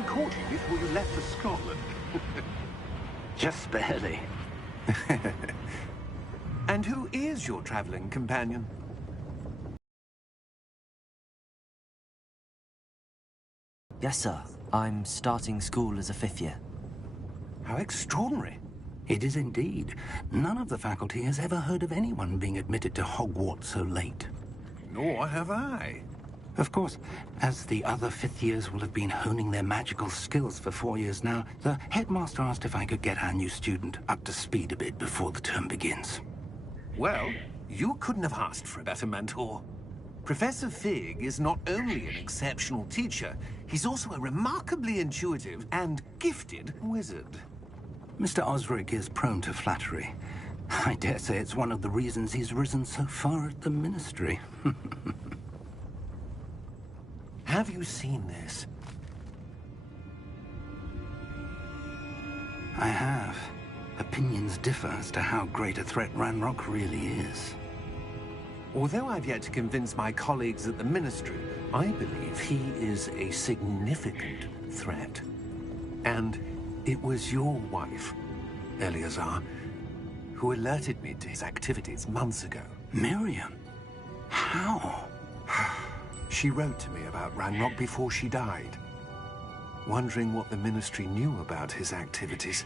I caught you before you left for Scotland? Just barely. And who is your traveling companion? Yes, sir. I'm starting school as a 5th year. How extraordinary. It is indeed. None of the faculty has ever heard of anyone being admitted to Hogwarts so late. Nor have I. Of course, as the other 5th years will have been honing their magical skills for 4 years now, the headmaster asked if I could get our new student up to speed a bit before the term begins. Well, you couldn't have asked for a better mentor. Professor Fig is not only an exceptional teacher, he's also a remarkably intuitive and gifted wizard. Mr. Osric is prone to flattery. I dare say it's one of the reasons he's risen so far at the Ministry. Have you seen this? I have. Opinions differ as to how great a threat Ranrock really is. Although I've yet to convince my colleagues at the Ministry, I believe he is a significant threat. And it was your wife, Eleazar, who alerted me to his activities months ago. Miriam? How? She wrote to me about Ranrock before she died, wondering what the Ministry knew about his activities.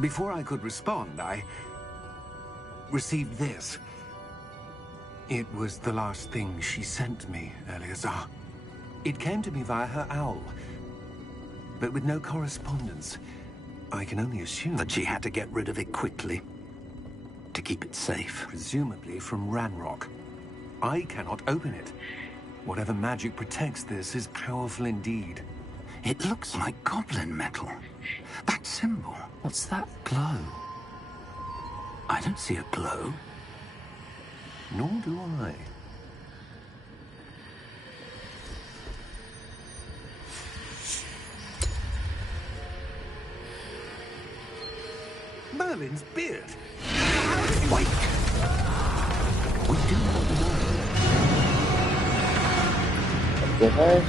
Before I could respond, I received this. It was the last thing she sent me, Eleazar. It came to me via her owl, but with no correspondence. I can only assume that she had to get rid of it quickly, to keep it safe. Presumably from Ranrock. I cannot open it. Whatever magic protects this is powerful indeed. It looks like goblin metal. That symbol. What's that glow? I don't see a glow. Nor do I. Merlin's beard. How did you... Wait! We do not know. Hang on!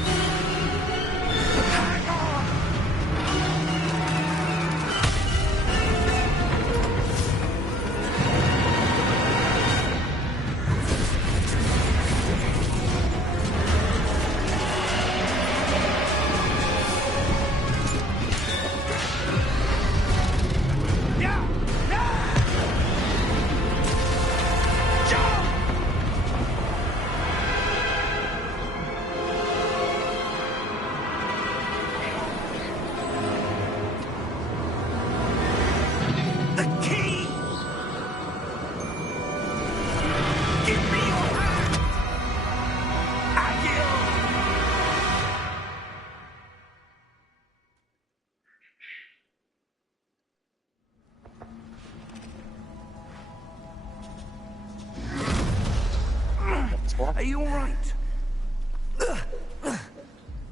Are you all right?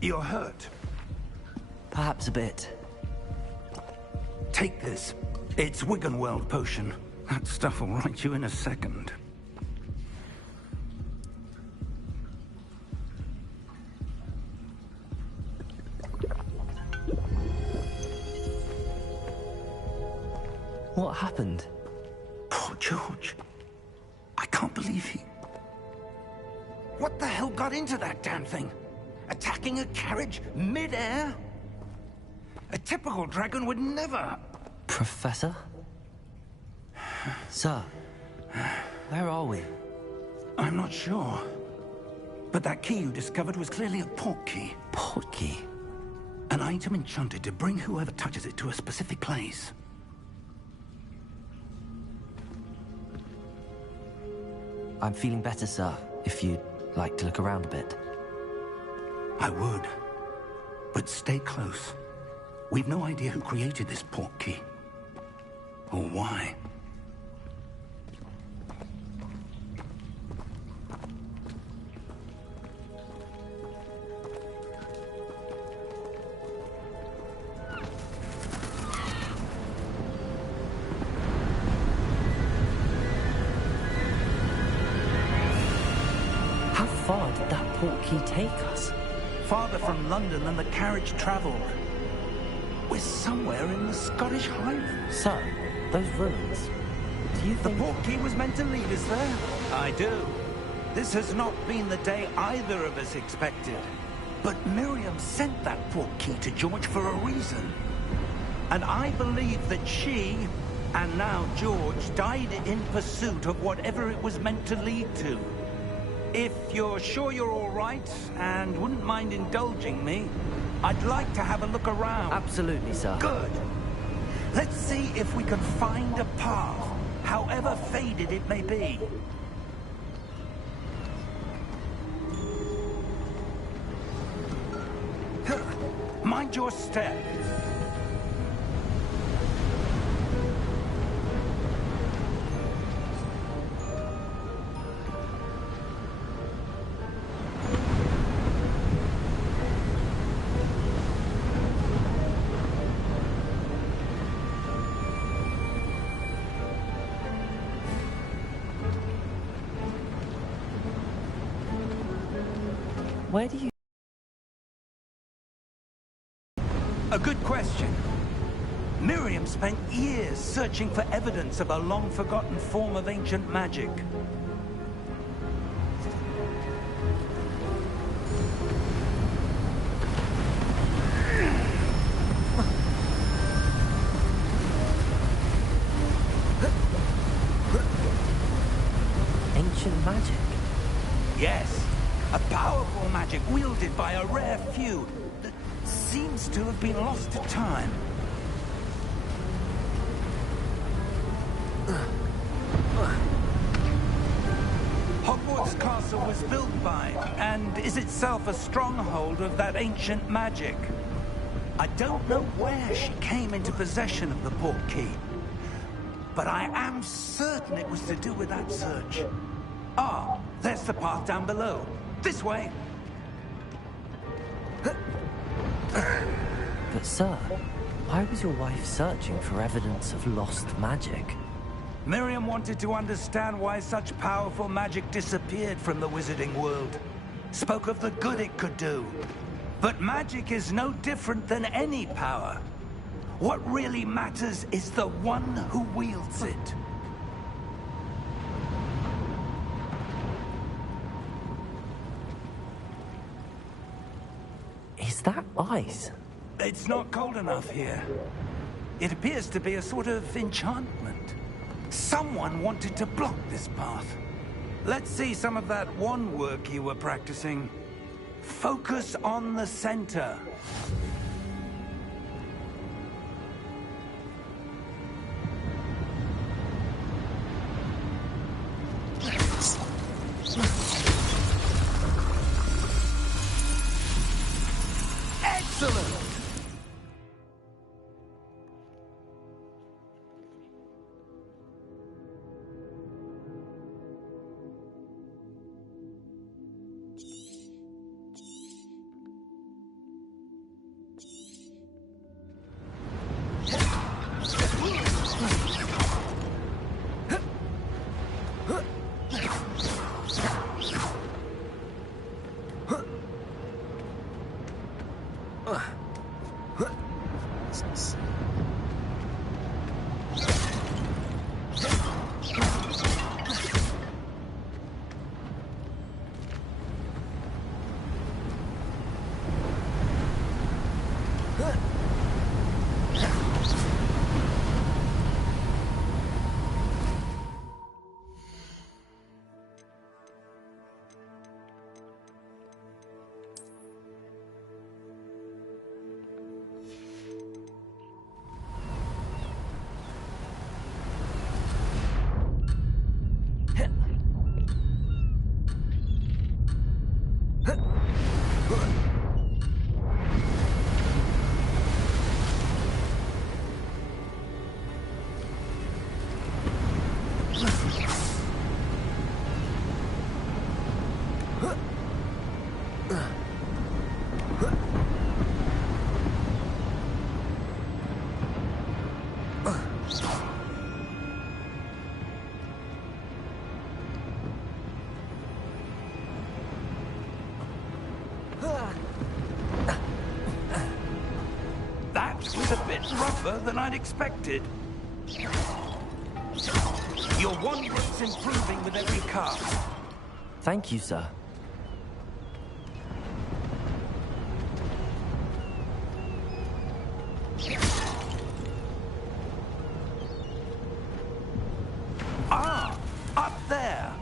You're hurt. Perhaps a bit. Take this. It's Wiggenweld potion. That stuff will right you in a second. What happened? Poor George. I can't believe he... What the hell got into that damn thing? Attacking a carriage mid-air? A typical dragon would never... Professor? Sir, where are we? I'm not sure. But that key you discovered was clearly a port key. Port key? An item enchanted to bring whoever touches it to a specific place. I'm feeling better, sir, if you'd like to look around a bit. I would. But stay close. We've no idea who created this port key. Or why. How far did that port key take us? farther from London than the carriage travelled. We're somewhere in the Scottish Highlands. Sir, those ruins. Do you The think... portkey was meant to lead us there? I do. This has not been the day either of us expected. But Miriam sent that portkey to George for a reason. And I believe that she, and now George, died in pursuit of whatever it was meant to lead to. If you're sure you're all right, and wouldn't mind indulging me, I'd like to have a look around. Absolutely, sir. Good. Let's see if we can find a path, however faded it may be. Mind your step. Where do you... A good question. Miriam spent years searching for evidence of a long-forgotten form of ancient magic. Ancient magic? Yes, a powerful magic wielded by a rare few that seems to have been lost to time. Hogwarts Castle was built by, and is itself a stronghold of that ancient magic. I don't know where she came into possession of the portkey, but I am certain it was to do with that search. Ah, there's the path down below. This way. But sir, why was your wife searching for evidence of lost magic? Miriam wanted to understand why such powerful magic disappeared from the wizarding world. Spoke of the good it could do. But magic is no different than any power. What really matters is the one who wields it. Is that ice? It's not cold enough here. It appears to be a sort of enchantment. Someone wanted to block this path. Let's see some of that wand work you were practicing. Focus on the center. Excellent! smoother than I'd expected. Your wandering's improving with every cast. Thank you, sir. Ah, up there.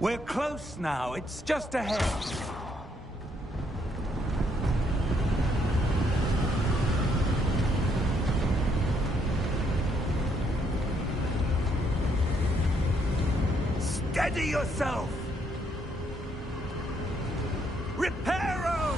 We're close now. It's just ahead. Steady yourself! Reparo!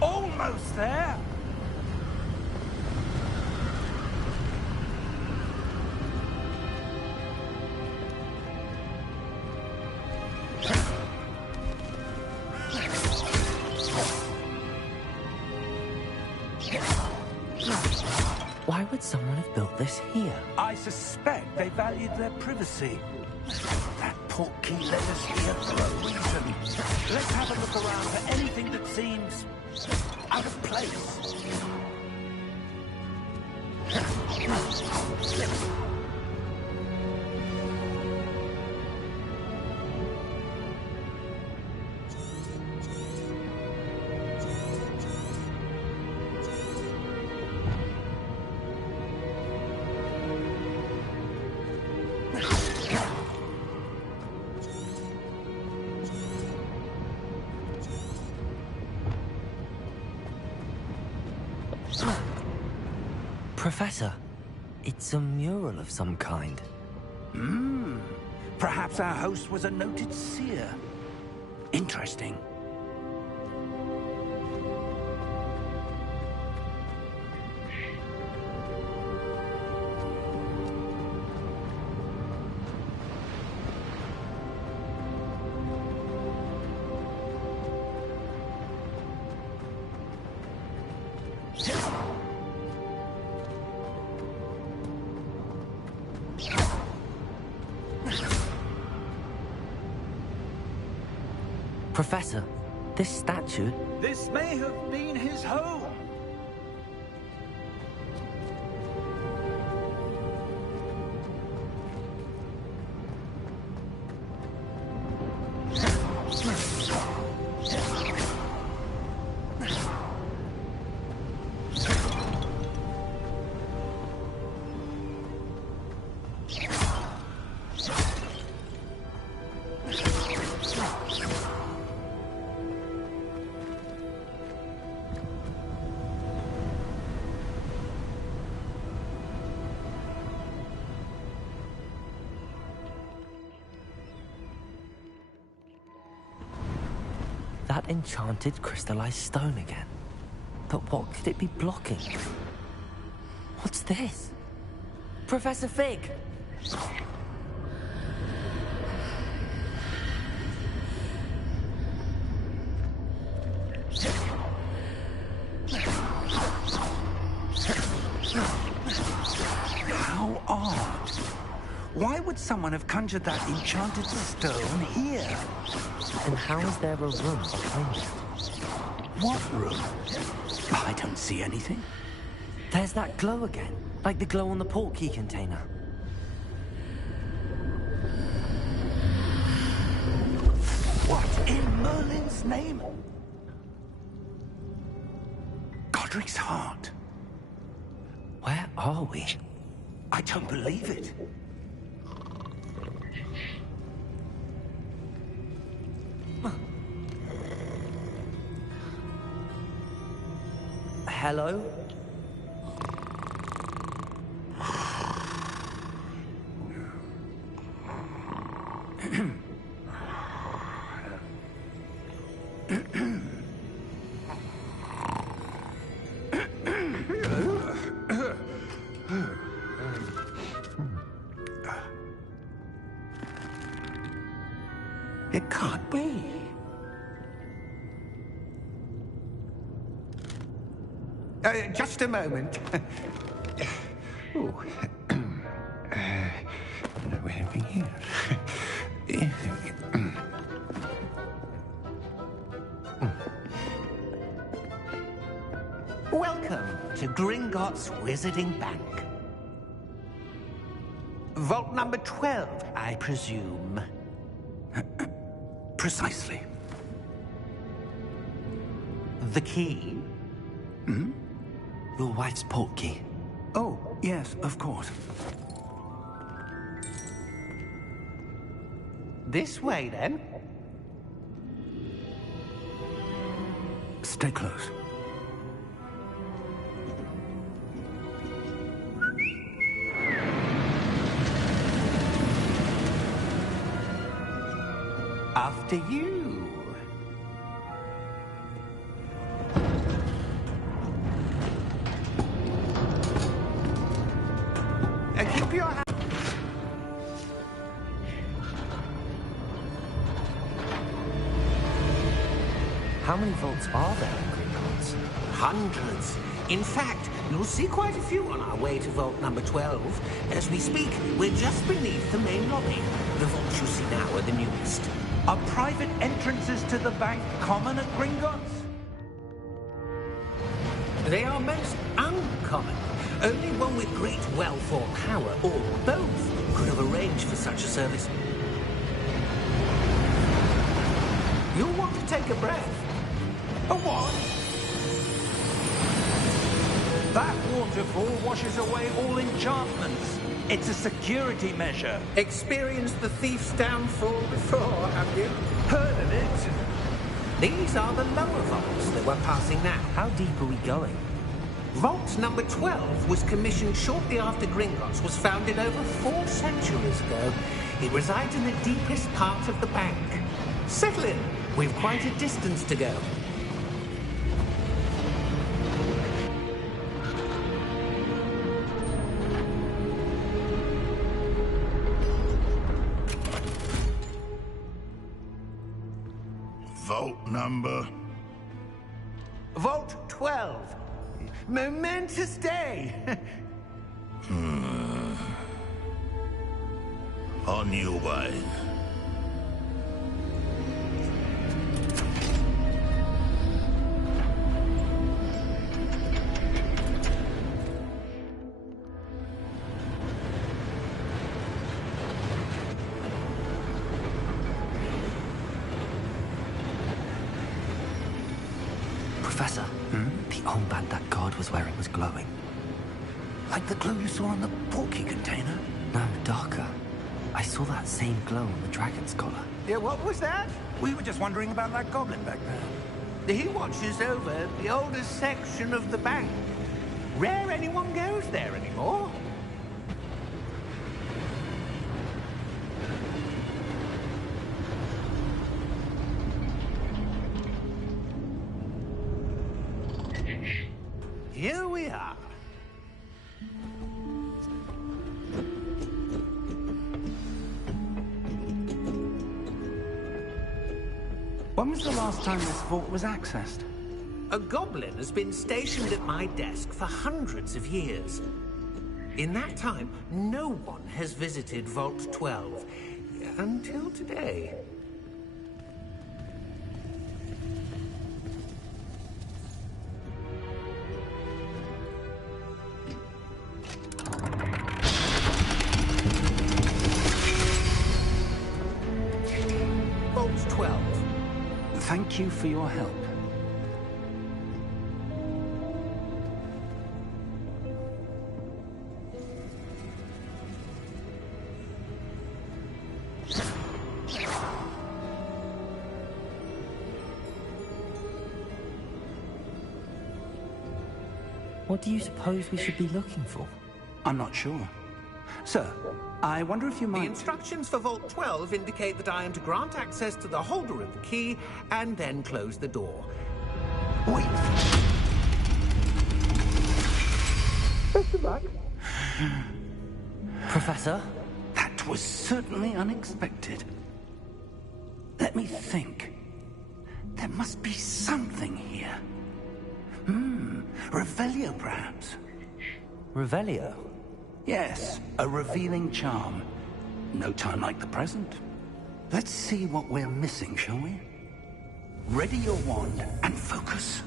Almost there! Why would someone have built this here? I suspect they valued their privacy. That portkey led us here for a reason. Let's have a look around for anything that seems out of place. Professor, it's a mural of some kind. Perhaps our host was a noted seer. Interesting. Professor, this statue... This may have been his home. That enchanted crystallized stone again. But what could it be blocking? What's this? Professor Fig! How odd. Why would someone have conjured that enchanted stone here? And how is there a room behind it? What room? I don't see anything. There's that glow again, like the glow on the portkey container. What in Merlin's name? Godric's heart. Where are we? I don't believe it. Hello? It can't be. Just a moment. Ooh. Over here. Welcome to Gringotts Wizarding Bank. Vault number 12, I presume. Precisely. The key? Hmm? Your wife's portkey. Oh, yes, of course. This way, then. Stay close. After you. Keep your hand. How many vaults are there in Gringotts? Hundreds. In fact, you'll see quite a few on our way to vault number 12. As we speak, we're just beneath the main lobby. The vaults you see now are the newest. Are private entrances to the bank common at Gringotts? They are most uncommon. Only one with great wealth or power, or both, could have arranged for such a service. You'll want to take a breath. A what? That waterfall washes away all enchantments. It's a security measure. Experienced the thief's downfall before, have you? Heard of it? These are the lower vaults that we're passing now. How deep are we going? Vault number 12 was commissioned shortly after Gringotts was founded over 4 centuries ago. It resides in the deepest part of the bank. Settle in. We've quite a distance to go. Vault number? Vault 12. Momentous day. On your way. Professor, the armband that guard was wearing was glowing. Like the glow you saw on the portkey container? No, darker. I saw that same glow on the dragon's collar. Yeah, what was that? We were just wondering about that goblin back there. He watches over the oldest section of the bank. Rare anyone goes there anymore. Here we are. When was the last time this vault was accessed? A goblin has been stationed at my desk for hundreds of years. In that time, no one has visited Vault 12. Until today. Vault 12. Thank you for your help. What do you suppose we should be looking for? I'm not sure. Sir, I wonder if you The might... instructions for Vault 12 indicate that I am to grant access to the holder of the key and then close the door. Wait! Best of luck. Professor? That was certainly unexpected. Let me think. There must be something here. Revelio, perhaps? Revelio? Yes, a revealing charm. No time like the present. Let's see what we're missing, shall we? Ready your wand and focus.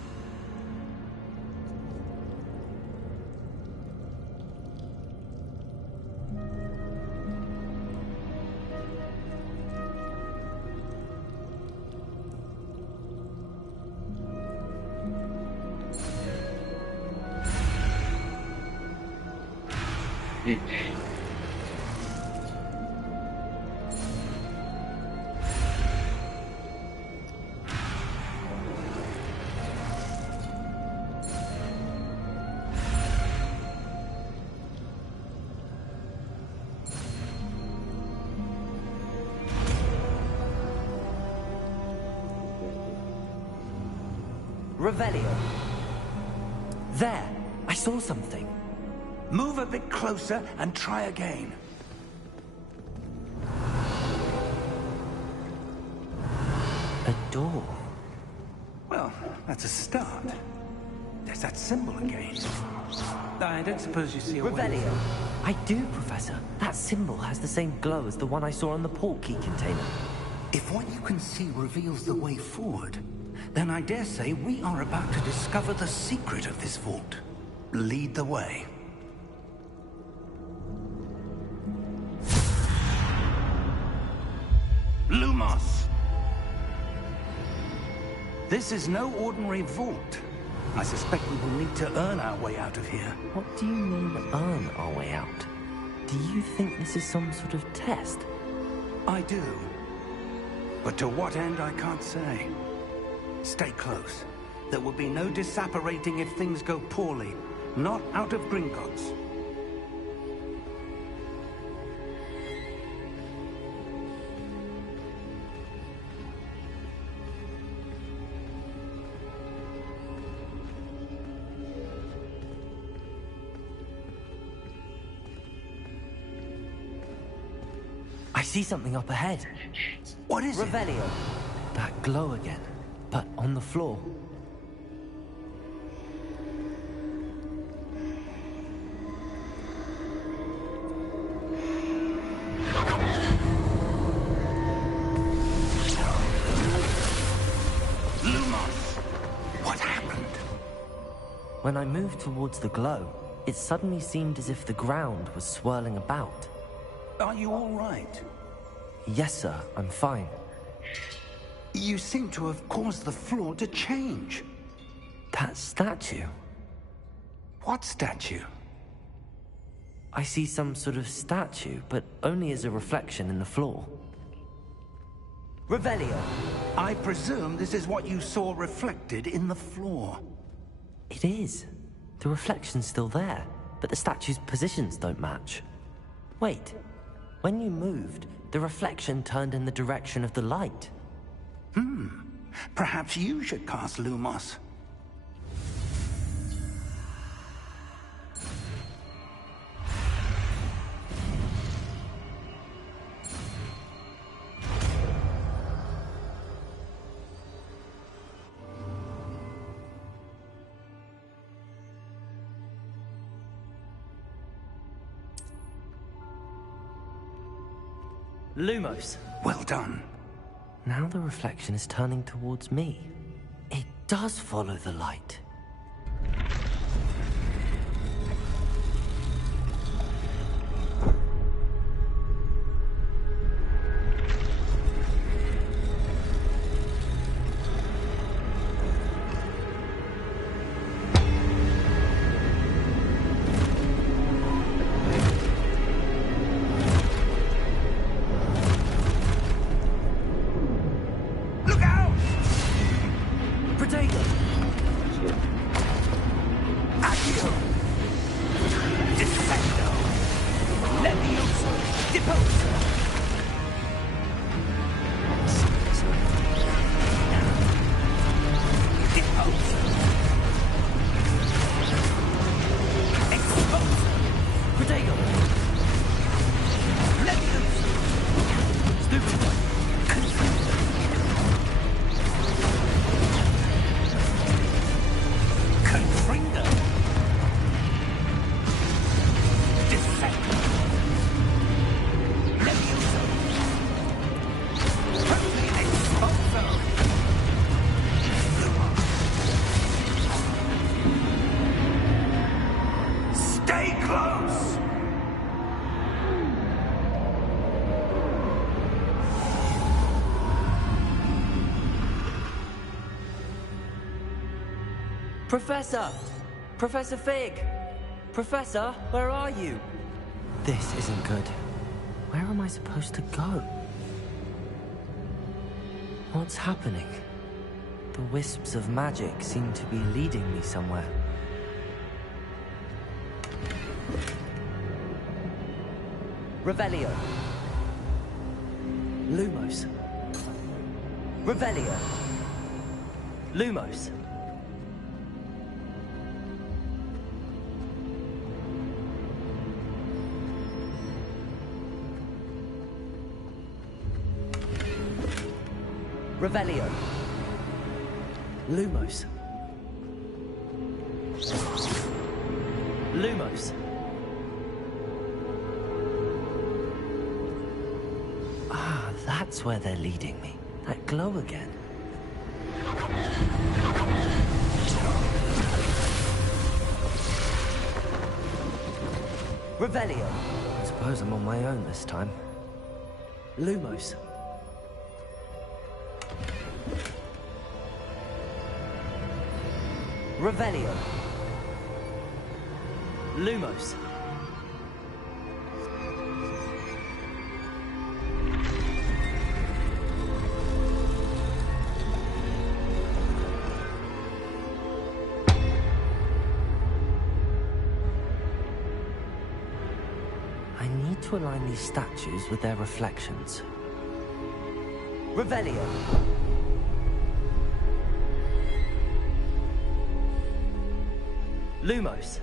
Revelio. There! I saw something. Move a bit closer and try again. A door. Well, that's a start. There's that symbol again. I don't suppose you see a way. Revelio. I do, Professor. That symbol has the same glow as the one I saw on the port key container. If what you can see reveals the way forward, then I dare say we are about to discover the secret of this vault. Lead the way. Lumos! This is no ordinary vault. I suspect we will need to earn our way out of here. What do you mean, earn our way out? Do you think this is some sort of test? I do. But to what end, I can't say. Stay close. There will be no disapparating if things go poorly. Not out of Gringotts. I see something up ahead. What is it? Revelio. That glow again, but on the floor. Lumos! What happened? When I moved towards the glow, it suddenly seemed as if the ground was swirling about. Are you all right? Yes, sir, I'm fine. You seem to have caused the floor to change. That statue? What statue? I see some sort of statue, but only as a reflection in the floor. Revelio. I presume this is what you saw reflected in the floor. It is. The reflection's still there, but the statue's positions don't match. Wait. When you moved, the reflection turned in the direction of the light. Perhaps you should cast Lumos. Lumos. Well done. Now the reflection is turning towards me. It does follow the light. Look out! Protego! Professor! Professor Fig! Professor, where are you? This isn't good. Where am I supposed to go? What's happening? The wisps of magic seem to be leading me somewhere. Revelio. Lumos. Revelio. Lumos. Revelio. Lumos. Lumos. Ah, that's where they're leading me. That glow again. Revelio. I suppose I'm on my own this time. Lumos. Revelio. Lumos. I need to align these statues with their reflections. Revelio. Lumos.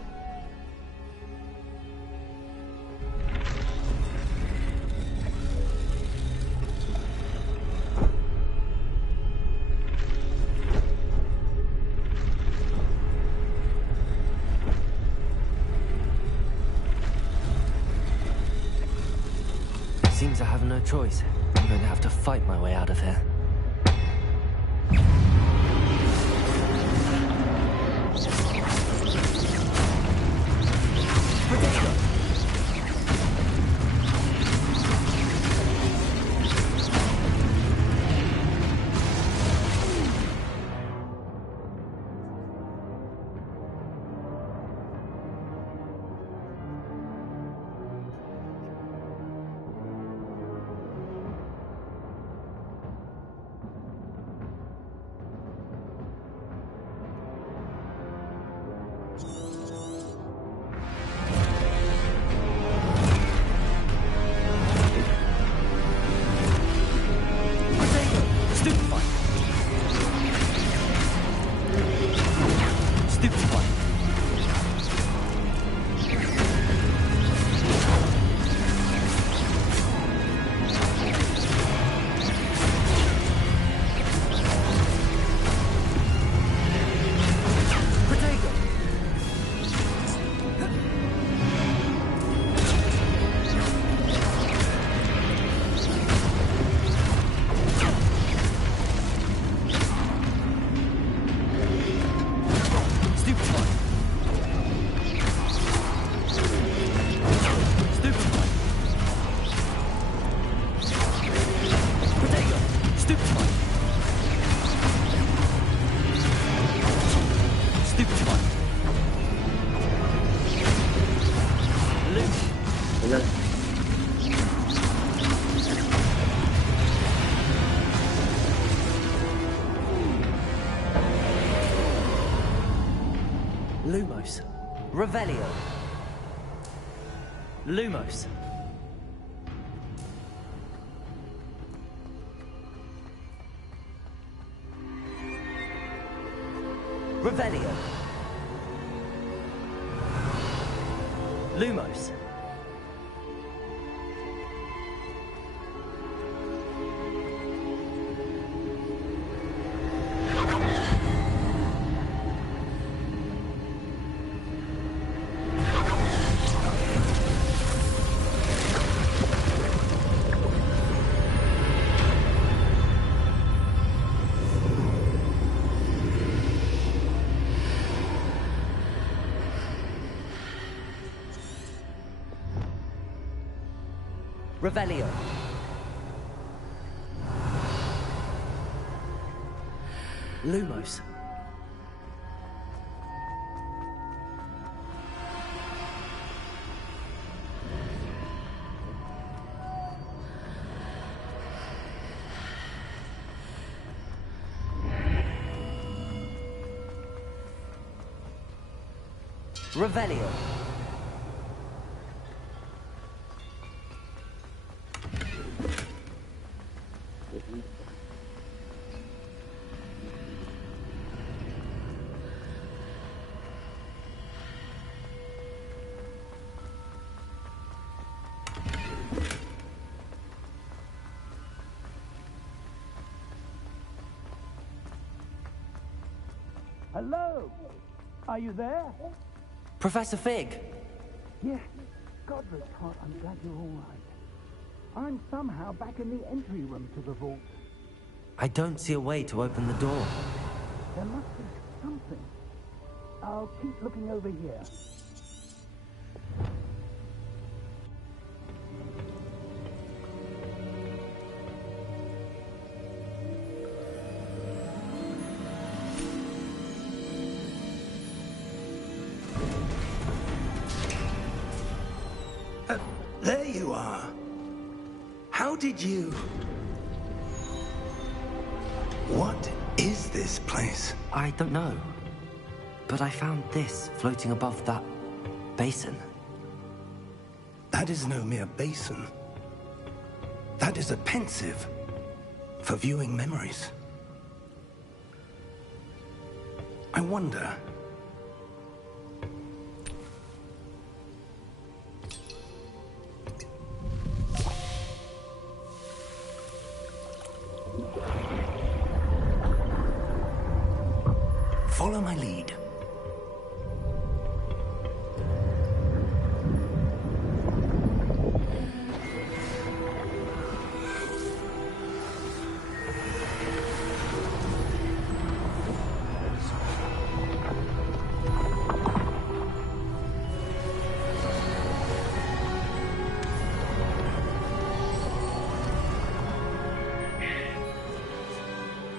Seems I have no choice. I'm going to have to fight my way out of here. Lumos. Revelio. Lumos. Revelio. Lumos. Revelio. Lumos. Revelio. Hello? Are you there? Professor Fig. Yes. Godric's heart, I'm glad you're all right. I'm somehow back in the entry room to the vault. I don't see a way to open the door. There must be something. I'll keep looking over here. There you are. How did you... What is this place? I don't know. But I found this floating above that basin. That is no mere basin. That is a pensive for viewing memories. I wonder... Follow my lead.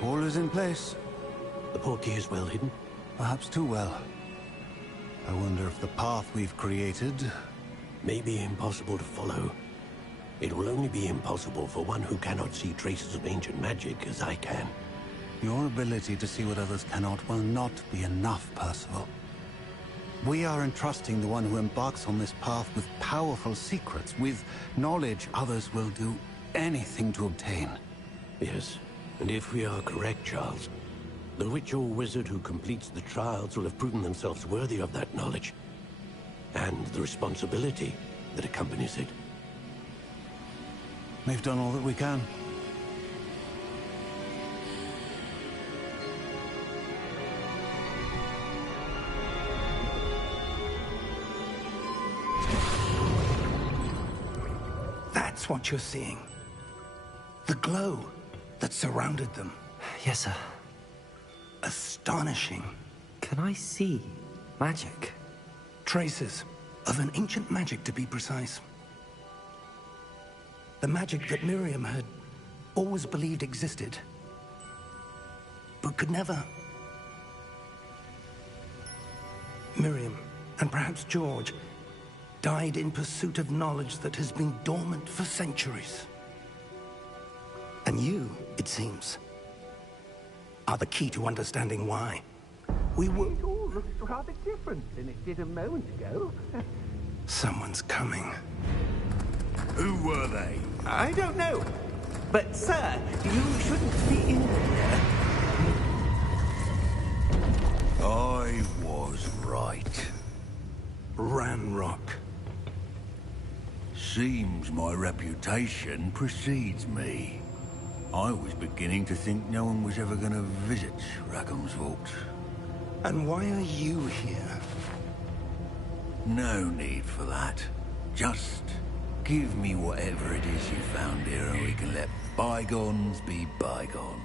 All is in place. The portkey is well hidden. Perhaps too well. I wonder if the path we've created... May be impossible to follow. It will only be impossible for one who cannot see traces of ancient magic as I can. Your ability to see what others cannot will not be enough, Percival. We are entrusting the one who embarks on this path with powerful secrets, with knowledge others will do anything to obtain. Yes, and if we are correct, Charles, the witch or wizard who completes the trials will have proven themselves worthy of that knowledge, and the responsibility that accompanies it. We've done all that we can. That's what you're seeing. The glow that surrounded them. Yes, sir. Astonishing. Can I see magic? Traces of an ancient magic, to be precise. The magic that Miriam had always believed existed, but could never. Miriam, and perhaps George, died in pursuit of knowledge that has been dormant for centuries. And you, it seems, are the key to understanding why. We were... It all looks rather different than it did a moment ago. Someone's coming. Who were they? I don't know. But, sir, you shouldn't be in here. I was right. Ranrock. Seems my reputation precedes me. I was beginning to think no one was ever going to visit Rackham's vault. And why are you here? No need for that. Just give me whatever it is you found here and we can let bygones be bygones.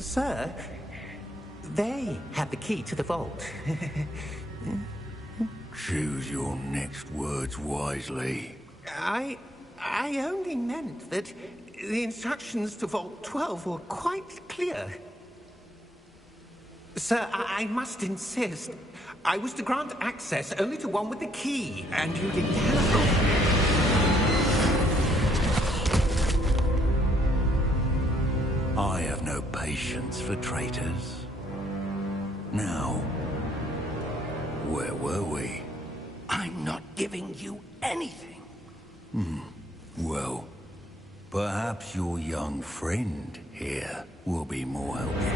Sir, they have the key to the vault. Choose your next words wisely. I only meant that the instructions to Vault 12 were quite clear. Sir, I must insist. I was to grant access only to one with the key, and you didn't telephone. I have no patience for traitors. Now, where were we? I'm not giving you anything. Well, perhaps your young friend here will be more helpful.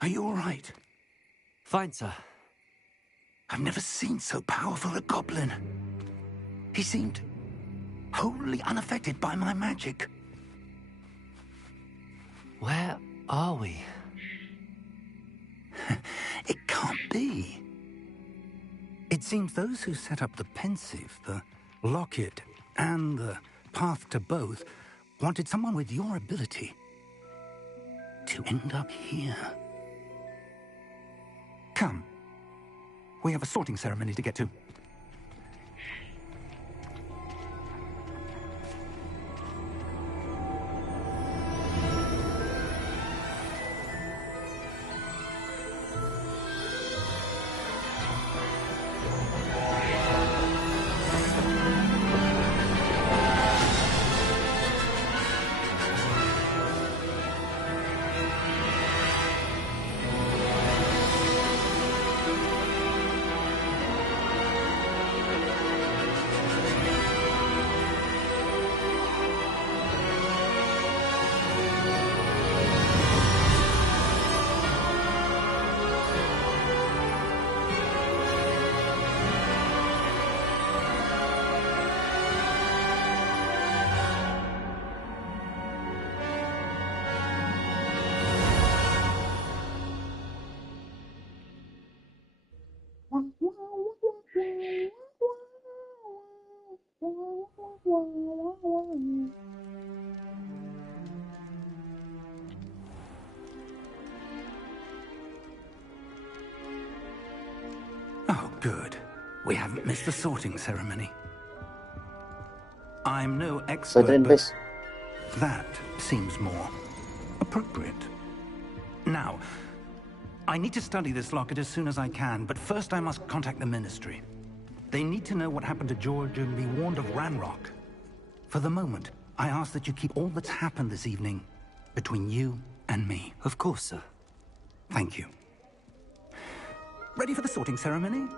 Are you all right? Fine, sir. I've never seen so powerful a goblin. He seemed wholly unaffected by my magic. Where are we? It can't be. It seems those who set up the pensive, the locket, and the path to both wanted someone with your ability to end up here. Come. We have a sorting ceremony to get to. Oh, good. We haven't missed the sorting ceremony. I'm no expert, but that seems more appropriate. Now, I need to study this locket as soon as I can, but first I must contact the Ministry. They need to know what happened to George and be warned of Ranrock. For the moment, I ask that you keep all that's happened this evening between you and me. Of course, sir. Thank you. Ready for the sorting ceremony?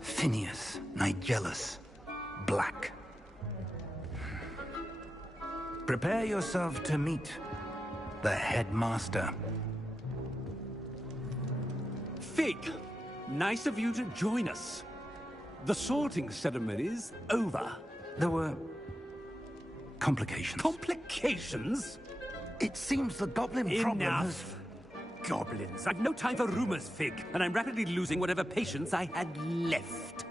Phineas, Nigellus, Black. Prepare yourself to meet the headmaster. Fig, nice of you to join us. The sorting ceremony's over. There were complications. Complications? It seems the goblin problem has... Enough. Goblins. I've no time for rumors, Fig, and I'm rapidly losing whatever patience I had left.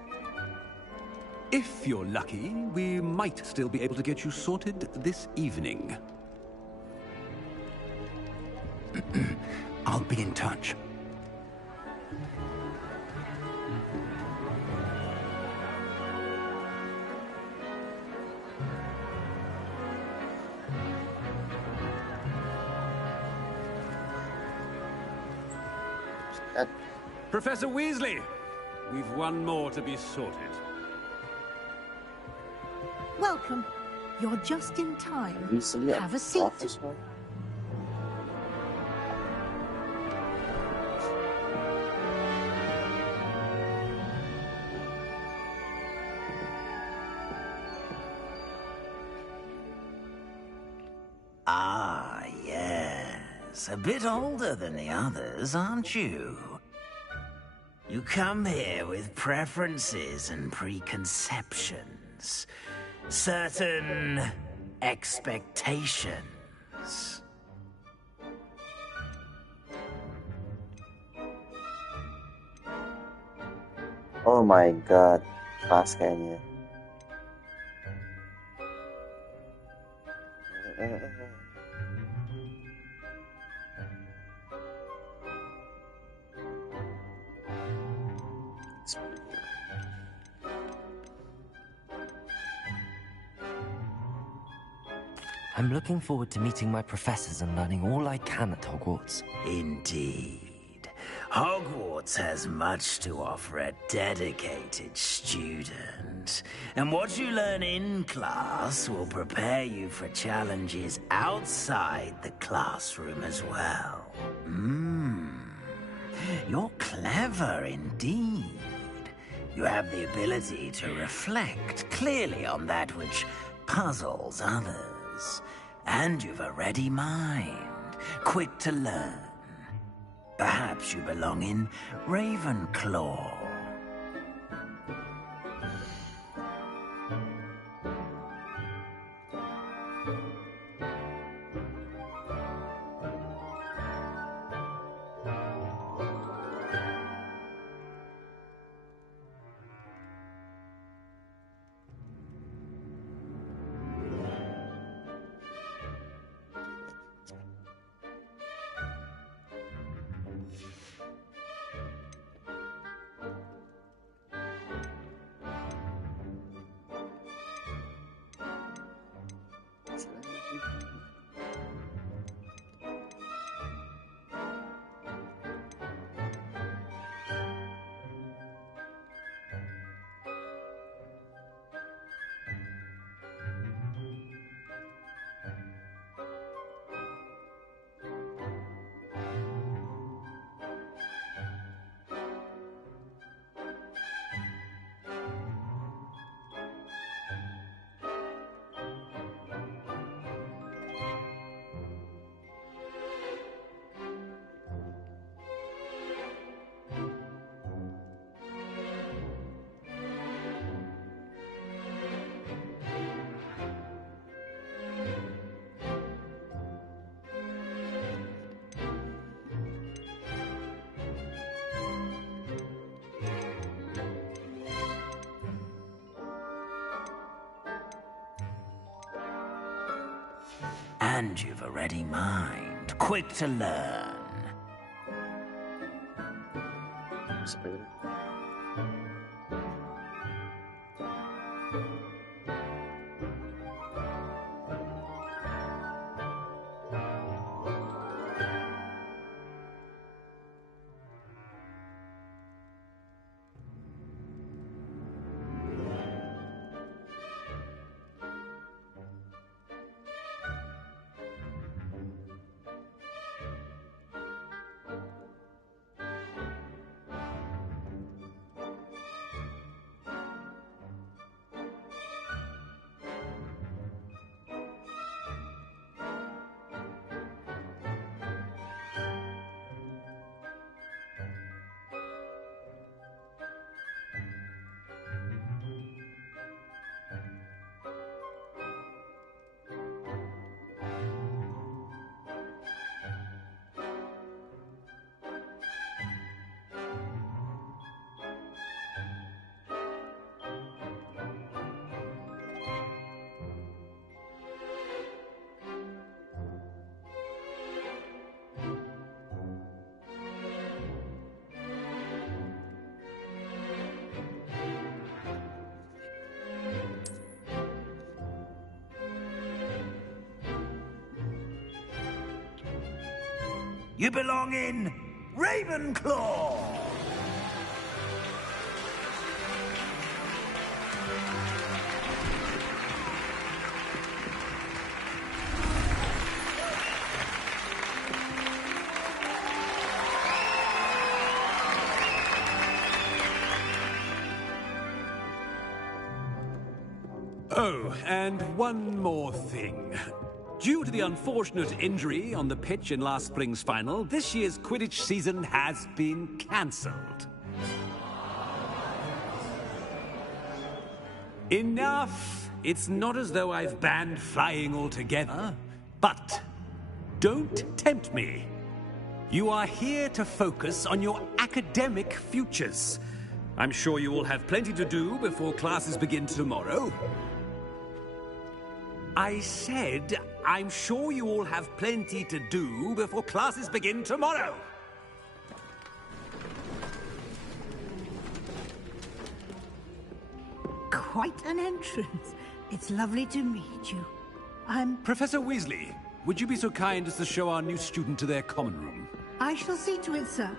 If you're lucky, we might still be able to get you sorted this evening. I'll be in touch. Professor Weasley, we've one more to be sorted. Welcome. You're just in time. Weasley, Have a seat. Professor? Ah, yes. A bit older than the others, aren't you? You come here with preferences and preconceptions. Certain expectations. Oh my god. Fast kayaknya. I'm looking forward to meeting my professors and learning all I can at Hogwarts. Indeed. Hogwarts has much to offer a dedicated student. And what you learn in class will prepare you for challenges outside the classroom as well. You're clever indeed. You have the ability to reflect clearly on that which puzzles others. And you've a ready mind, quick to learn. Perhaps you belong in Ravenclaw. And you've a ready mind, quick to learn. You belong in Ravenclaw! Oh, and one more thing. Due to the unfortunate injury on the pitch in last spring's final, this year's Quidditch season has been cancelled. Enough! It's not as though I've banned flying altogether, but don't tempt me. You are here to focus on your academic futures. I'm sure you all have plenty to do before classes begin tomorrow. I said, I'm sure you all have plenty to do before classes begin tomorrow. Quite an entrance. It's lovely to meet you. I'm... Professor Weasley, would you be so kind as to show our new student to their common room? I shall see to it, sir.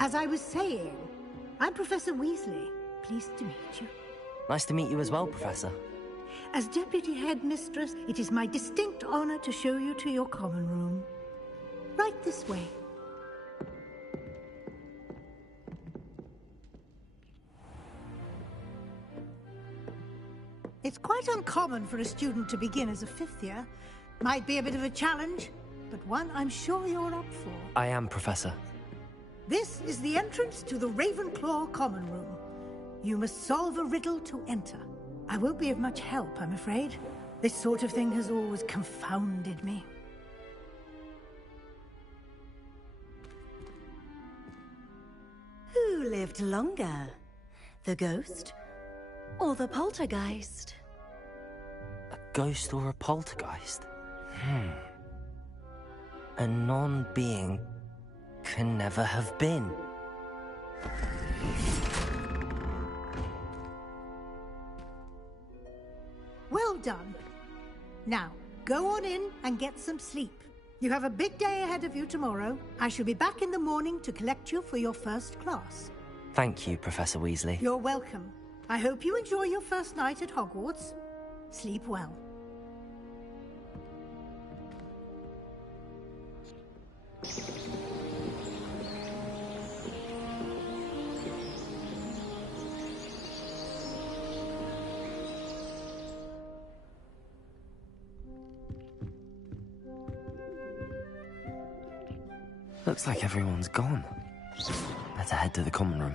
As I was saying, I'm Professor Weasley. Pleased to meet you. Nice to meet you as well, Professor. As Deputy Headmistress, it is my distinct honor to show you to your common room. Right this way. It's quite uncommon for a student to begin as a fifth year. Might be a bit of a challenge, but one I'm sure you're up for. I am, Professor. This is the entrance to the Ravenclaw common room. You must solve a riddle to enter. I won't be of much help, I'm afraid. This sort of thing has always confounded me. Who lived longer? The ghost or the poltergeist? A ghost or a poltergeist? A non-being can never have been. Well done. Now, go on in and get some sleep. You have a big day ahead of you tomorrow. I shall be back in the morning to collect you for your first class. Thank you, Professor Weasley. You're welcome. I hope you enjoy your first night at Hogwarts. Sleep well. Looks like everyone's gone. Better head to the common room.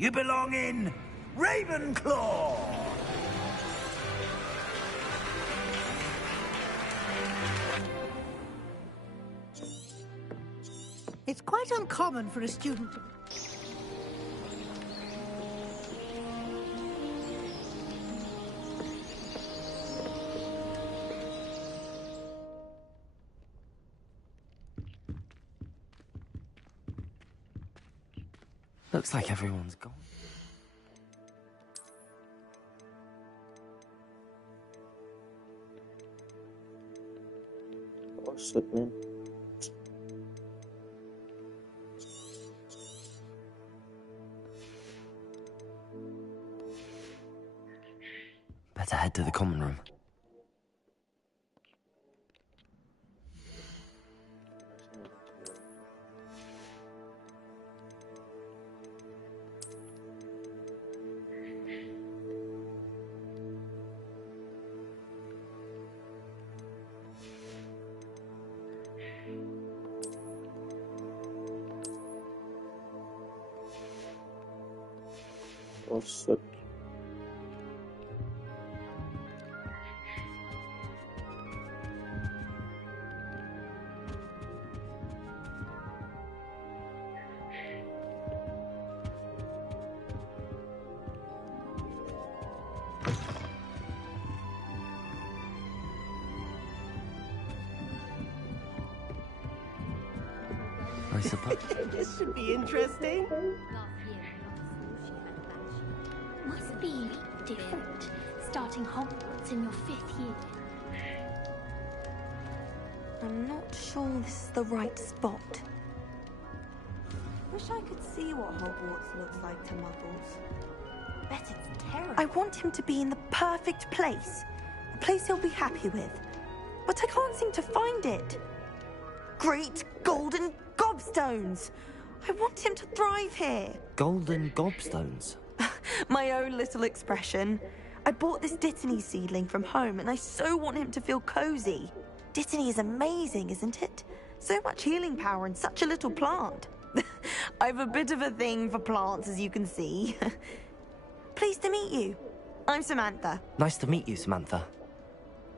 You belong in Ravenclaw! It's quite uncommon for a student to... Looks like everyone's gone. Oh shit, man. Better head to the common room. Also. I suppose. This should be interesting. Must be different, starting Hogwarts in your 5th year. I'm not sure this is the right spot. Wish I could see what Hogwarts looks like to Muggles. Bet it's terrible. I want him to be in the perfect place. A place he'll be happy with. But I can't seem to find it. Great golden gobstones! I want him to thrive here. Golden gobstones? My own little expression. I bought this Dittany seedling from home and I so want him to feel cozy. Dittany is amazing, isn't it? So much healing power in such a little plant. I've a bit of a thing for plants, as you can see. Pleased to meet you. I'm Samantha. Nice to meet you, Samantha.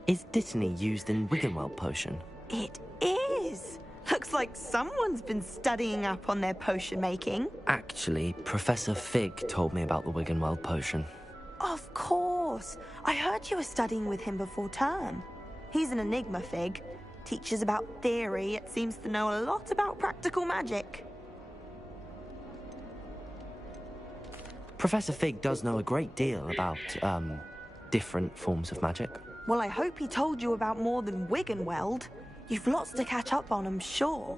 Is Dittany used in Wiggenweld potion? It is. Looks like someone's been studying up on their potion making. Actually, Professor Fig told me about the Wiggenweld potion. Of course. I heard you were studying with him before term. He's an enigma, Fig. Teaches about theory, yet seems to know a lot about practical magic. Professor Fig does know a great deal about, different forms of magic. Well, I hope he told you about more than Wiggenweld. You've lots to catch up on, I'm sure.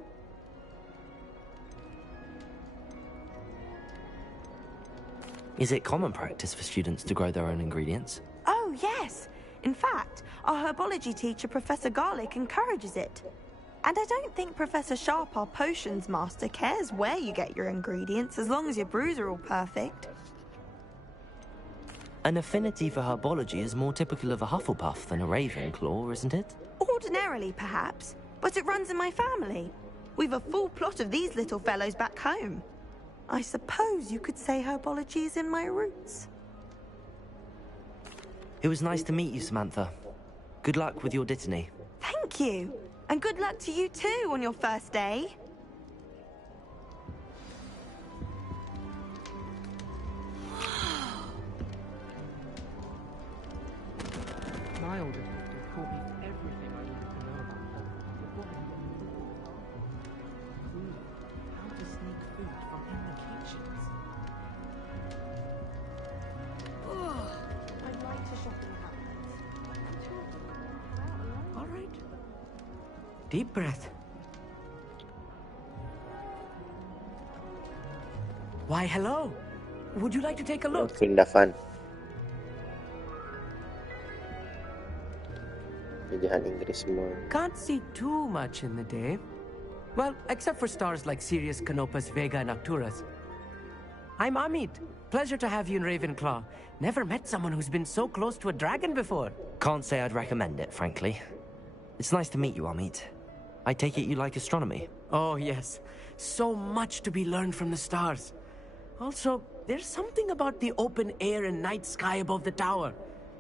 Is it common practice for students to grow their own ingredients? Oh, yes. In fact, our herbology teacher, Professor Garlick, encourages it. And I don't think Professor Sharp, our potions master, cares where you get your ingredients, as long as your brews are all perfect. An affinity for herbology is more typical of a Hufflepuff than a Ravenclaw, isn't it? Ordinarily, perhaps, but it runs in my family. We've a full plot of these little fellows back home. I suppose you could say herbology is in my roots. It was nice to meet you, Samantha. Good luck with your Dittany. Thank you. And good luck to you too on your first day. My older sister taught me everything I needed to know about Hogwarts before I even how to sneak food from in the kitchens. I'd like to shop in cabinets. All right. Deep breath. Why, hello. Would you like to take a look? Kinda fun. Jajahan Inggris semua. Can't see too much in the day. Well, except for stars like Sirius, Canopus, Vega, and Arcturus. I'm Amit. Pleasure to have you in Ravenclaw. Never met someone who's been so close to a dragon before. Can't say I'd recommend it, frankly. It's nice to meet you, Amit. I take it you like astronomy? Oh, yes. So much to be learned from the stars. Also, there's something about the open air and night sky above the tower.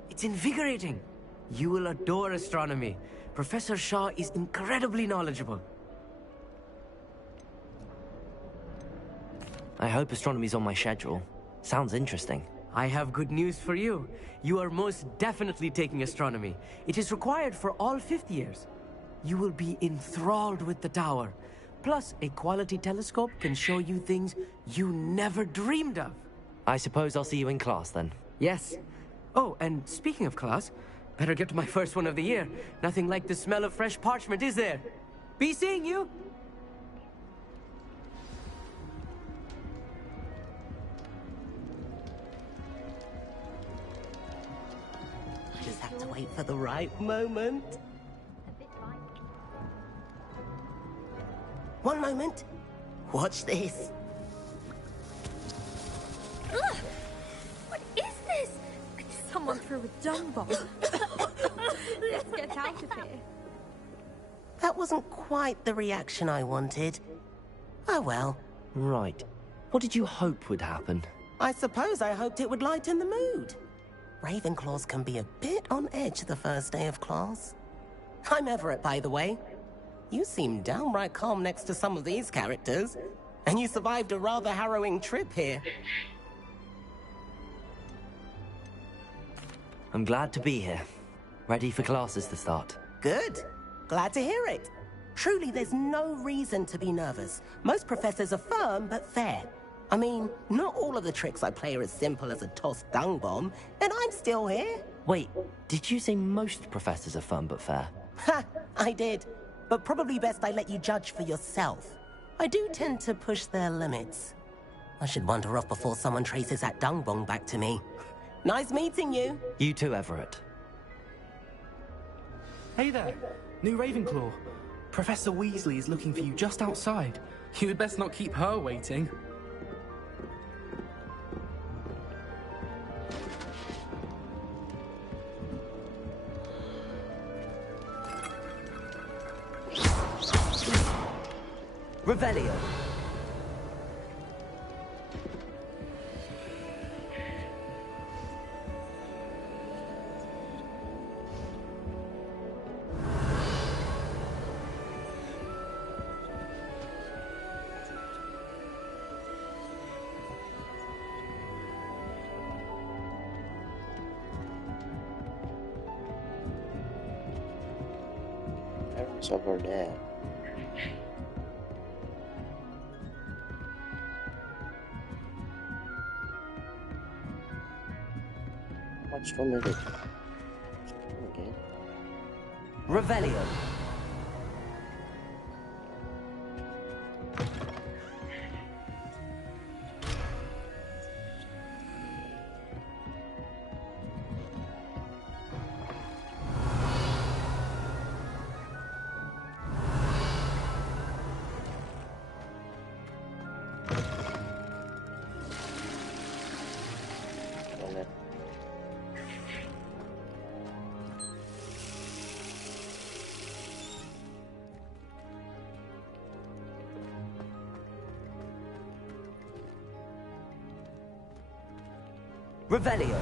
It's invigorating. You will adore astronomy. Professor Shaw is incredibly knowledgeable. I hope astronomy's on my schedule. Sounds interesting. I have good news for you. You are most definitely taking astronomy. It is required for all 5th years. You will be enthralled with the tower. Plus, a quality telescope can show you things you never dreamed of. I suppose I'll see you in class then. Yes. Oh, and speaking of class, better get to my first one of the year. Nothing like the smell of fresh parchment, is there? Be seeing you! I just have to wait for the right moment. One moment. Watch this. Ugh! What is this? Someone threw a dung bomb. Let's get out of here. That wasn't quite the reaction I wanted. Oh well. Right. What did you hope would happen? I suppose I hoped it would lighten the mood. Ravenclaws can be a bit on edge the first day of class. I'm Everett, by the way. You seem downright calm next to some of these characters, and you survived a rather harrowing trip here. I'm glad to be here. Ready for classes to start. Good. Glad to hear it. Truly, there's no reason to be nervous. Most professors are firm but fair. I mean, not all of the tricks I play are as simple as a tossed dung bomb, and I'm still here. Wait, did you say most professors are fun but fair? Ha! I did. But probably best I let you judge for yourself. I do tend to push their limits. I should wander off before someone traces that dung bomb back to me. Nice meeting you. You too, Everett. Hey there, new Ravenclaw. Professor Weasley is looking for you just outside. You had best not keep her waiting. Revelio. It's over there. What's familiar? Okay. Revelio. Revelio.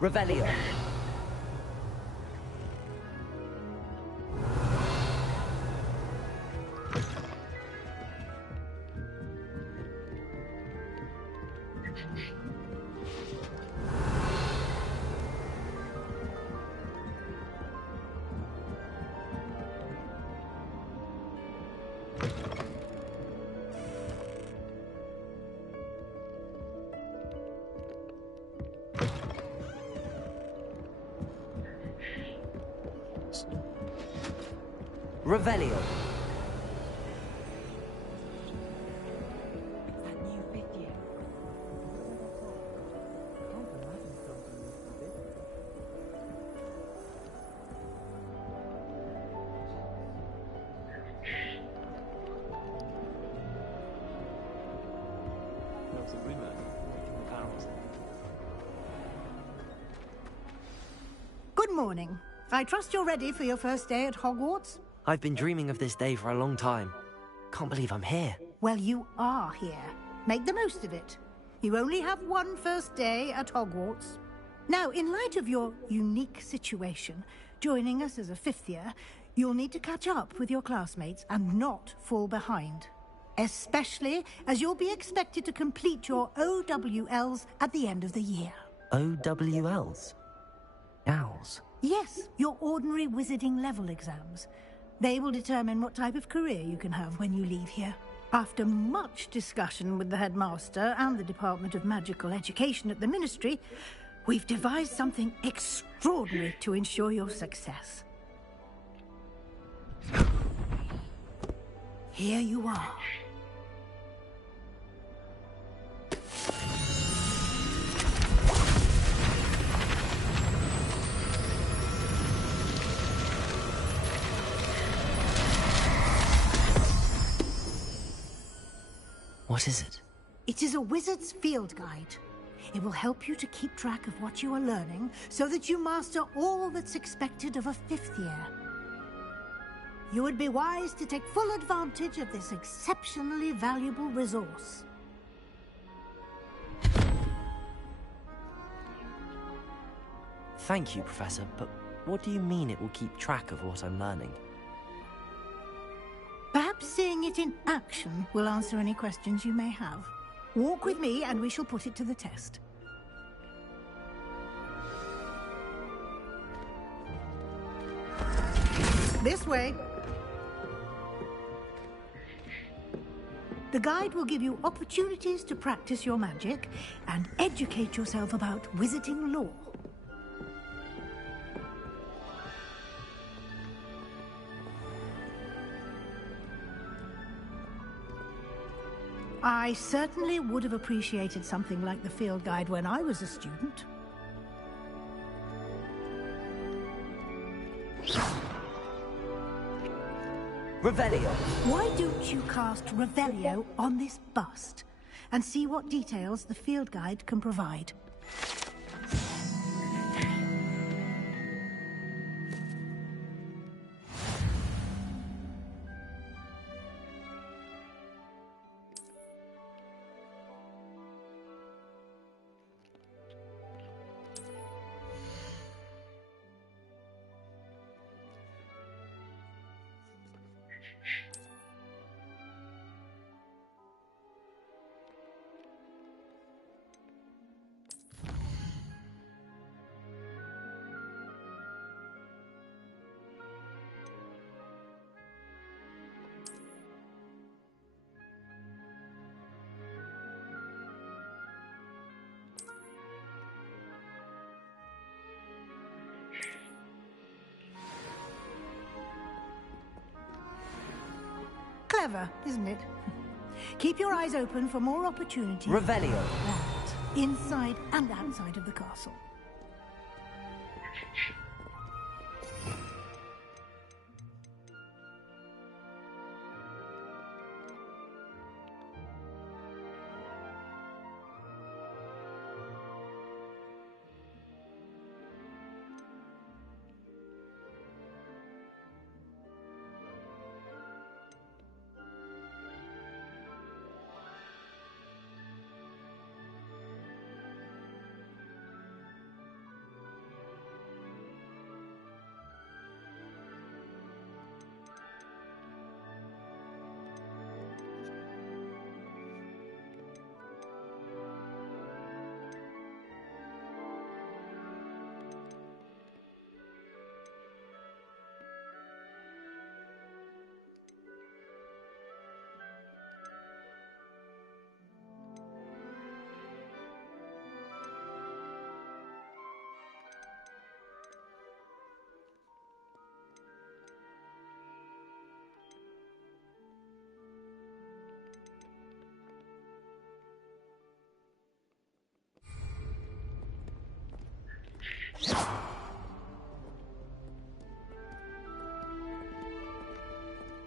Revelio. Revelio. Good morning. I trust you're ready for your first day at Hogwarts? I've been dreaming of this day for a long time. Can't believe I'm here. Well, you are here. Make the most of it. You only have one first day at Hogwarts. Now, in light of your unique situation, joining us as a fifth year, you'll need to catch up with your classmates and not fall behind. Especially as you'll be expected to complete your OWLs at the end of the year. OWLs? Owls? Yes, your ordinary wizarding level exams. They will determine what type of career you can have when you leave here. After much discussion with the headmaster and the Department of Magical Education at the Ministry, we've devised something extraordinary to ensure your success. Here you are. What is it? It is a wizard's field guide. It will help you to keep track of what you are learning so that you master all that's expected of a 5th year. You would be wise to take full advantage of this exceptionally valuable resource. Thank you, Professor, but what do you mean it will keep track of what I'm learning? Perhaps seeing it in action will answer any questions you may have. Walk with me and we shall put it to the test. This way. The guide will give you opportunities to practice your magic and educate yourself about wizarding lore. I certainly would have appreciated something like the field guide when I was a student. Revelio! Why don't you cast Revelio on this bust and see what details the field guide can provide? Clever, isn't it? Keep your eyes open for more opportunities. Revelio. That, inside and outside of the castle.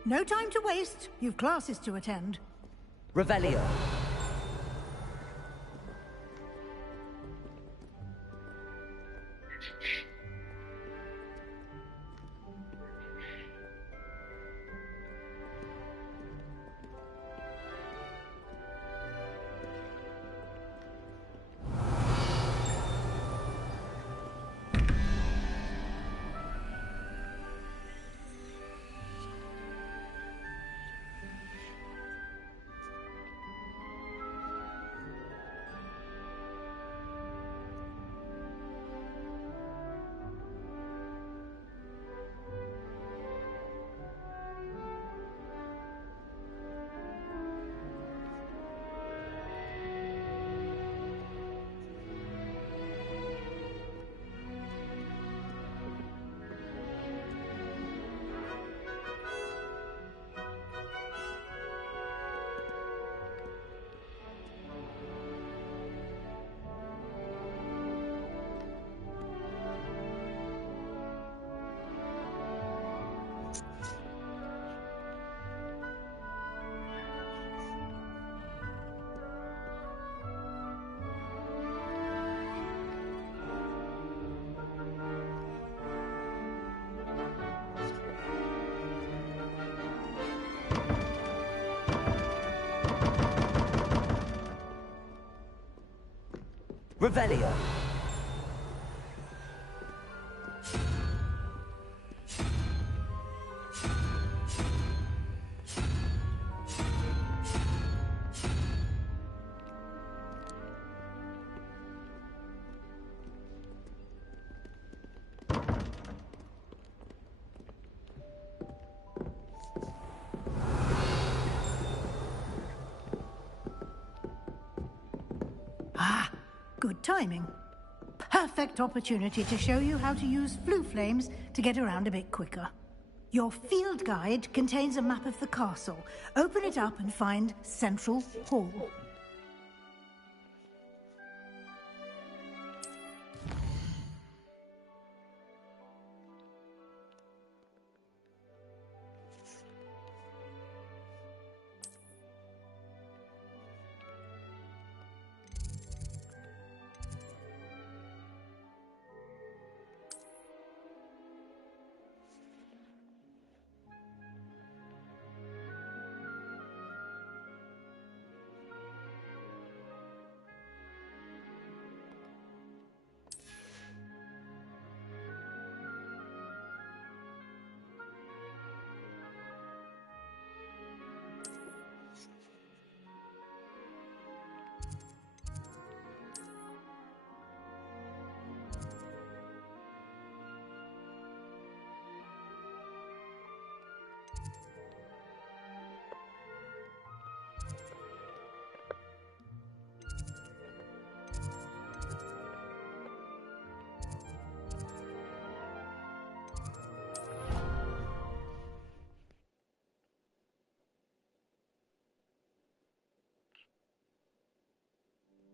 No time to waste. You've classes to attend. Revelio. Revelio. Good timing. Perfect opportunity to show you how to use flue flames to get around a bit quicker. Your field guide contains a map of the castle. Open it up and find Central Hall.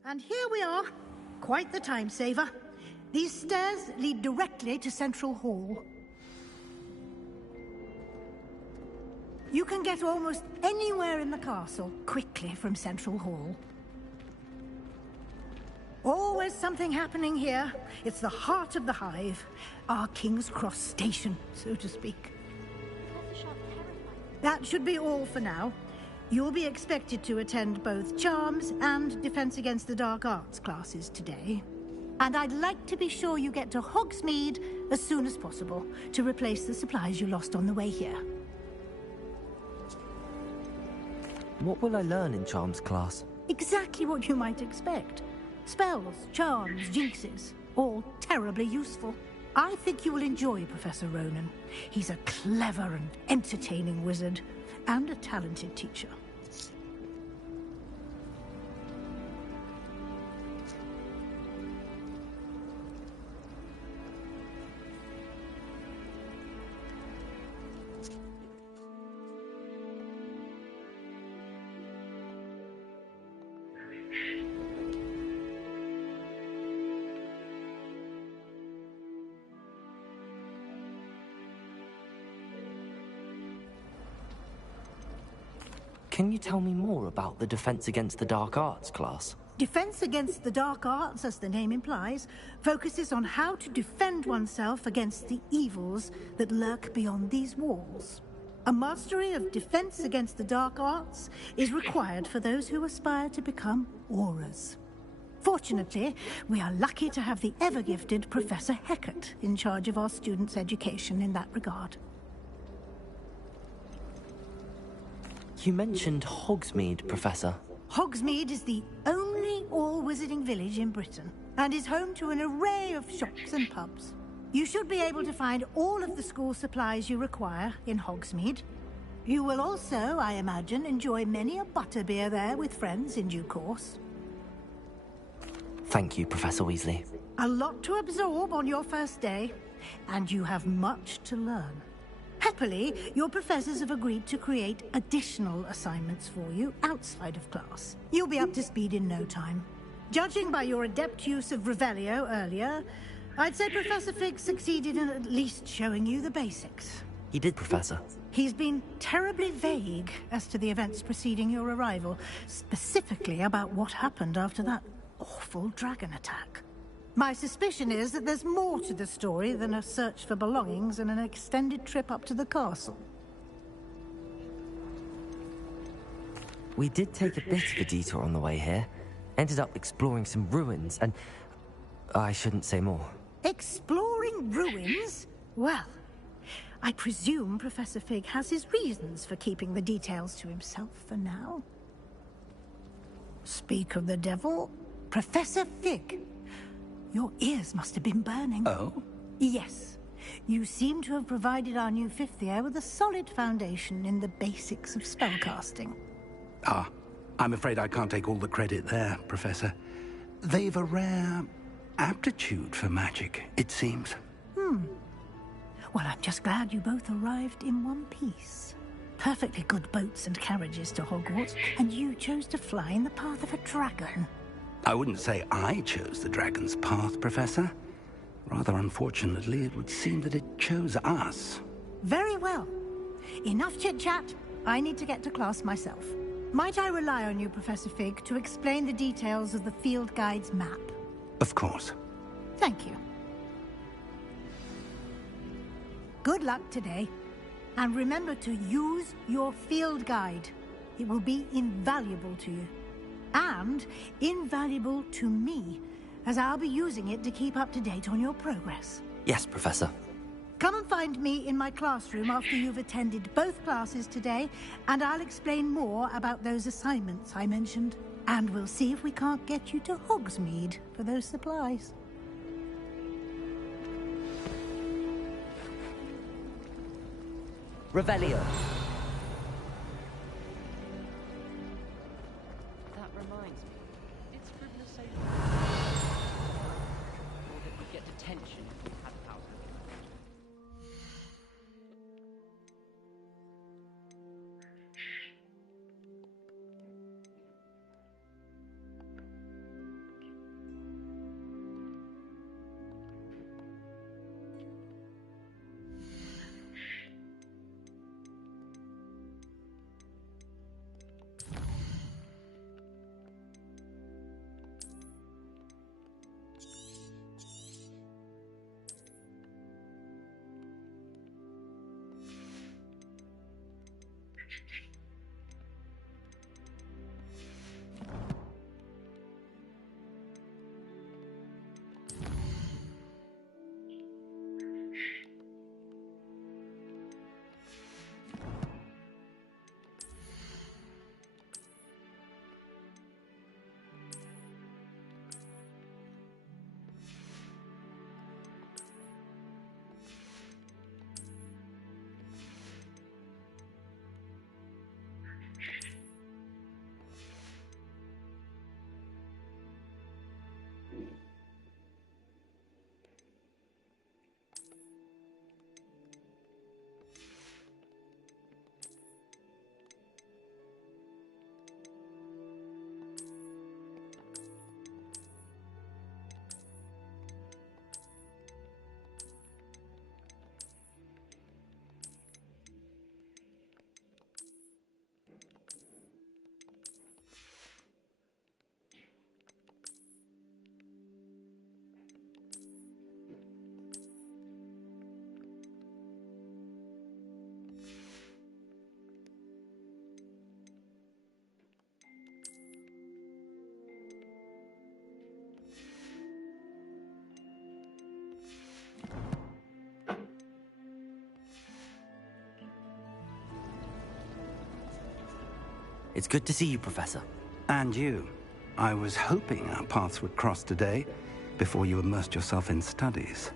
And here we are. Quite the time saver. These stairs lead directly to Central Hall. You can get almost anywhere in the castle quickly from Central Hall. Always something happening here. It's the heart of the hive. Our King's Cross station, so to speak. That should be all for now. You'll be expected to attend both Charms and Defense Against the Dark Arts classes today. And I'd like to be sure you get to Hogsmeade as soon as possible to replace the supplies you lost on the way here. What will I learn in Charms class? Exactly what you might expect. Spells, charms, jinxes, all terribly useful. I think you will enjoy Professor Ronan. He's a clever and entertaining wizard, and a talented teacher. Can you tell me more about the Defense Against the Dark Arts class? Defense Against the Dark Arts, as the name implies, focuses on how to defend oneself against the evils that lurk beyond these walls. A mastery of Defense Against the Dark Arts is required for those who aspire to become Aurors. Fortunately, we are lucky to have the ever-gifted Professor Hecat in charge of our students' education in that regard. You mentioned Hogsmeade, Professor. Hogsmeade is the only all-wizarding village in Britain, and is home to an array of shops and pubs. You should be able to find all of the school supplies you require in Hogsmeade. You will also, I imagine, enjoy many a butterbeer there with friends in due course. Thank you, Professor Weasley. A lot to absorb on your first day, and you have much to learn. Happily, your professors have agreed to create additional assignments for you outside of class. You'll be up to speed in no time. Judging by your adept use of Revelio earlier, I'd say Professor Fig succeeded in at least showing you the basics. He did, Professor. He's been terribly vague as to the events preceding your arrival, specifically about what happened after that awful dragon attack. My suspicion is that there's more to the story than a search for belongings and an extended trip up to the castle. We did take a bit of a detour on the way here. Ended up exploring some ruins, and I shouldn't say more. Exploring ruins? Well, I presume Professor Fig has his reasons for keeping the details to himself for now. Speak of the devil, Professor Fig. Your ears must have been burning. Oh? Yes. You seem to have provided our new fifth year with a solid foundation in the basics of spellcasting. Ah, I'm afraid I can't take all the credit there, Professor. They've a rare aptitude for magic, it seems. Well, I'm just glad you both arrived in one piece. Perfectly good boats and carriages to Hogwarts, and you chose to fly in the path of a dragon. I wouldn't say I chose the dragon's path, Professor. Rather unfortunately, it would seem that it chose us. Very well. Enough chit-chat. I need to get to class myself. Might I rely on you, Professor Fig, to explain the details of the field guide's map? Of course. Thank you. Good luck today. And remember to use your field guide. It will be invaluable to you. And invaluable to me, as I'll be using it to keep up to date on your progress. Yes, Professor. Come and find me in my classroom after you've attended both classes today, and I'll explain more about those assignments I mentioned. And we'll see if we can't get you to Hogsmeade for those supplies. Revelio. That reminds me. It's frivolous say or that we get detention if we had power. It's good to see you, Professor. And you. I was hoping our paths would cross today, before you immersed yourself in studies.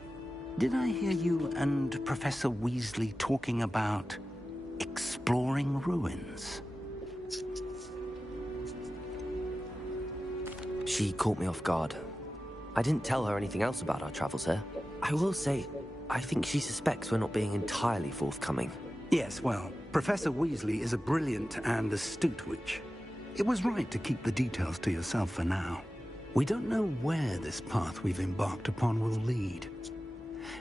Did I hear you and Professor Weasley talking about exploring ruins? She caught me off guard. I didn't tell her anything else about our travels here. I will say, I think she suspects we're not being entirely forthcoming. Yes, well, Professor Weasley is a brilliant and astute witch. It was right to keep the details to yourself for now. We don't know where this path we've embarked upon will lead.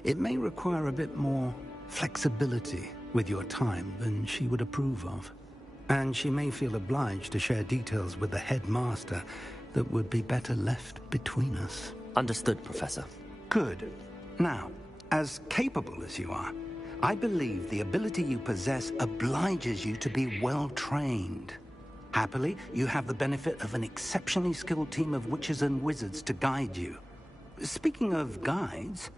It may require a bit more flexibility with your time than she would approve of. And she may feel obliged to share details with the headmaster that would be better left between us. Understood, Professor. Good. Now, as capable as you are, I believe the ability you possess obliges you to be well trained. Happily, you have the benefit of an exceptionally skilled team of witches and wizards to guide you. Speaking of guides,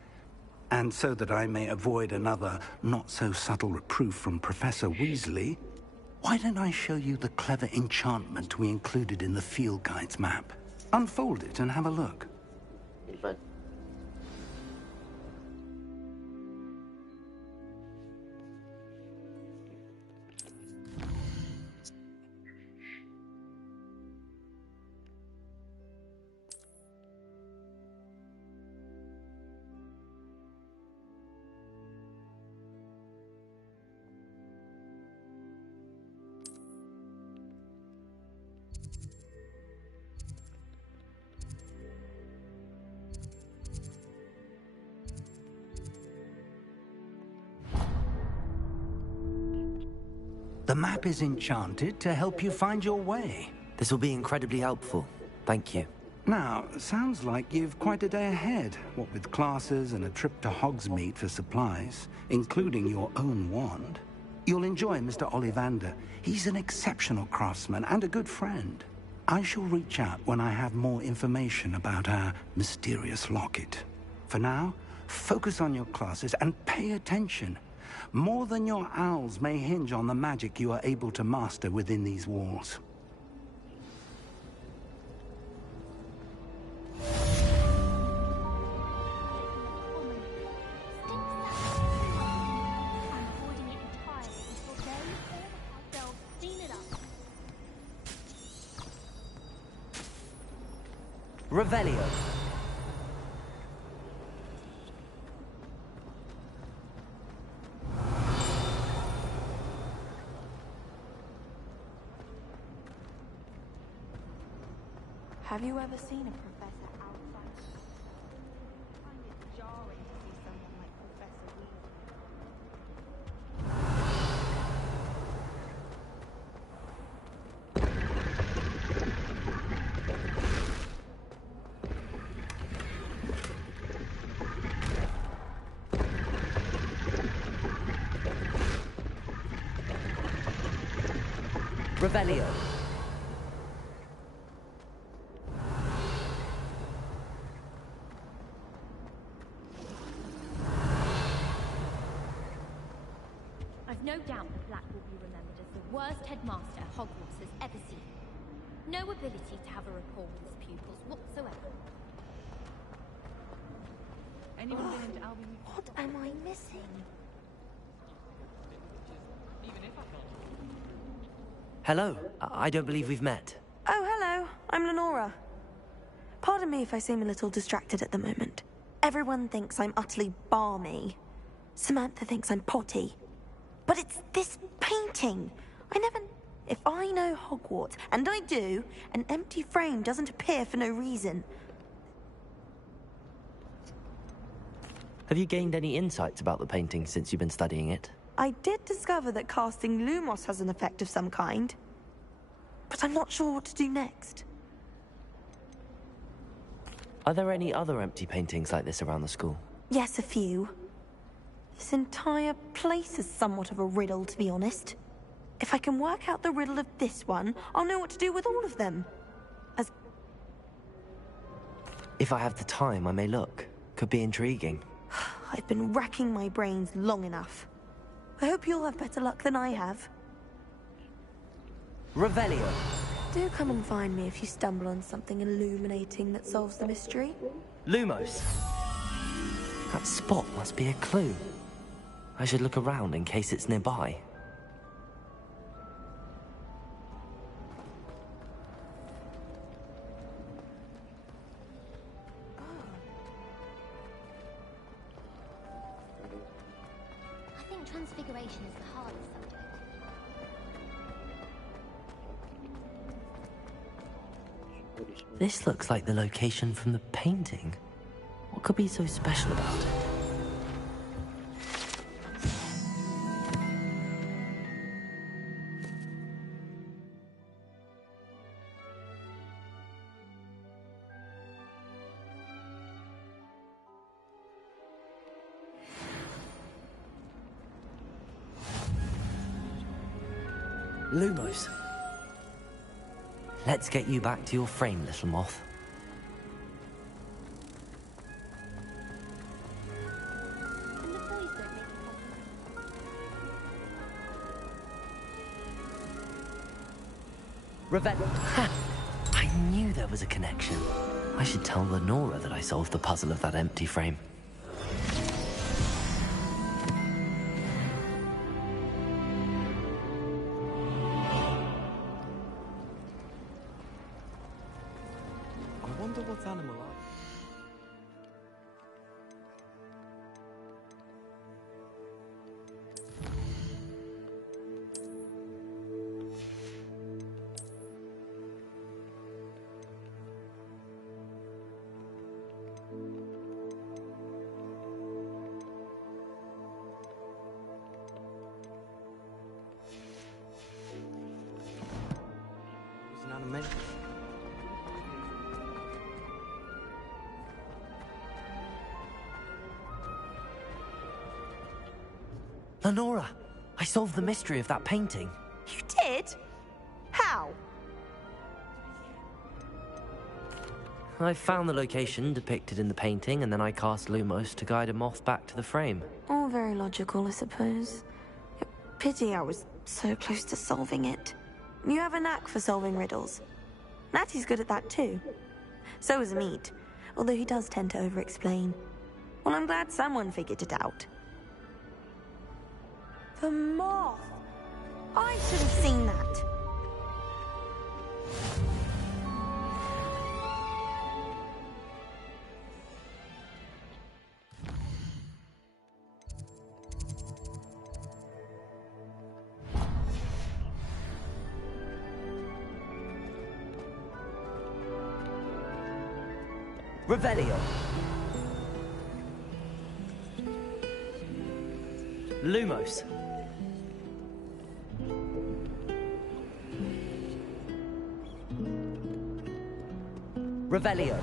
and so that I may avoid another not-so-subtle reproof from Professor Weasley, why don't I show you the clever enchantment we included in the field guide's map? Unfold it and have a look. The map is enchanted to help you find your way. This will be incredibly helpful. Thank you. Now, sounds like you've quite a day ahead, what with classes and a trip to Hogsmeade for supplies, including your own wand. You'll enjoy Mr. Ollivander. He's an exceptional craftsman and a good friend. I shall reach out when I have more information about our mysterious locket. For now, focus on your classes and pay attention. More than your owls may hinge on the magic you are able to master within these walls. Revelio. Have you ever seen a professor outside? I find it jarring to see someone like Professor Weasley. Revelio. No doubt that Black will be remembered as the worst headmaster Hogwarts has ever seen. No ability to have a rapport with his pupils whatsoever. Anyone been into Albion? What am I missing? Hello. I don't believe we've met. Oh, hello. I'm Lenora. Pardon me if I seem a little distracted at the moment. Everyone thinks I'm utterly balmy. Samantha thinks I'm potty. But it's this painting. If I know Hogwarts, and I do, an empty frame doesn't appear for no reason. Have you gained any insights about the painting since you've been studying it? I did discover that casting Lumos has an effect of some kind. But I'm not sure what to do next. Are there any other empty paintings like this around the school? Yes, a few. This entire place is somewhat of a riddle, to be honest. If I can work out the riddle of this one, I'll know what to do with all of them. If I have the time, I may look. Could be intriguing. I've been racking my brains long enough. I hope you'll have better luck than I have. Revelio. Do come and find me if you stumble on something illuminating that solves the mystery. Lumos. That spot must be a clue. I should look around in case it's nearby. I think transfiguration is the hardest subject. This looks like the location from the painting. What could be so special about it? Lumos. Let's get you back to your frame, little moth. And the boys don't make a Revenge. Ha! I knew there was a connection. I should tell Lenora that I solved the puzzle of that empty frame. I wonder what animal I... It's an animation. Lenora, I solved the mystery of that painting. You did? How? I found the location depicted in the painting, and then I cast Lumos to guide a moth back to the frame. All very logical, I suppose. Pity I was so close to solving it. You have a knack for solving riddles. Natty's good at that too. So is Meat, although he does tend to over-explain. Well, I'm glad someone figured it out. The moth! I should have seen that. Revelio. Lumos. Revelio.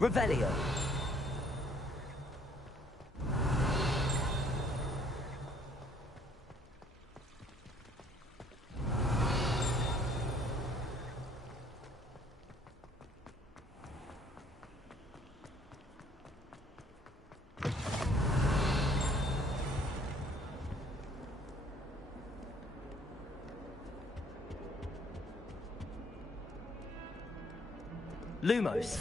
Revelio. Lumos.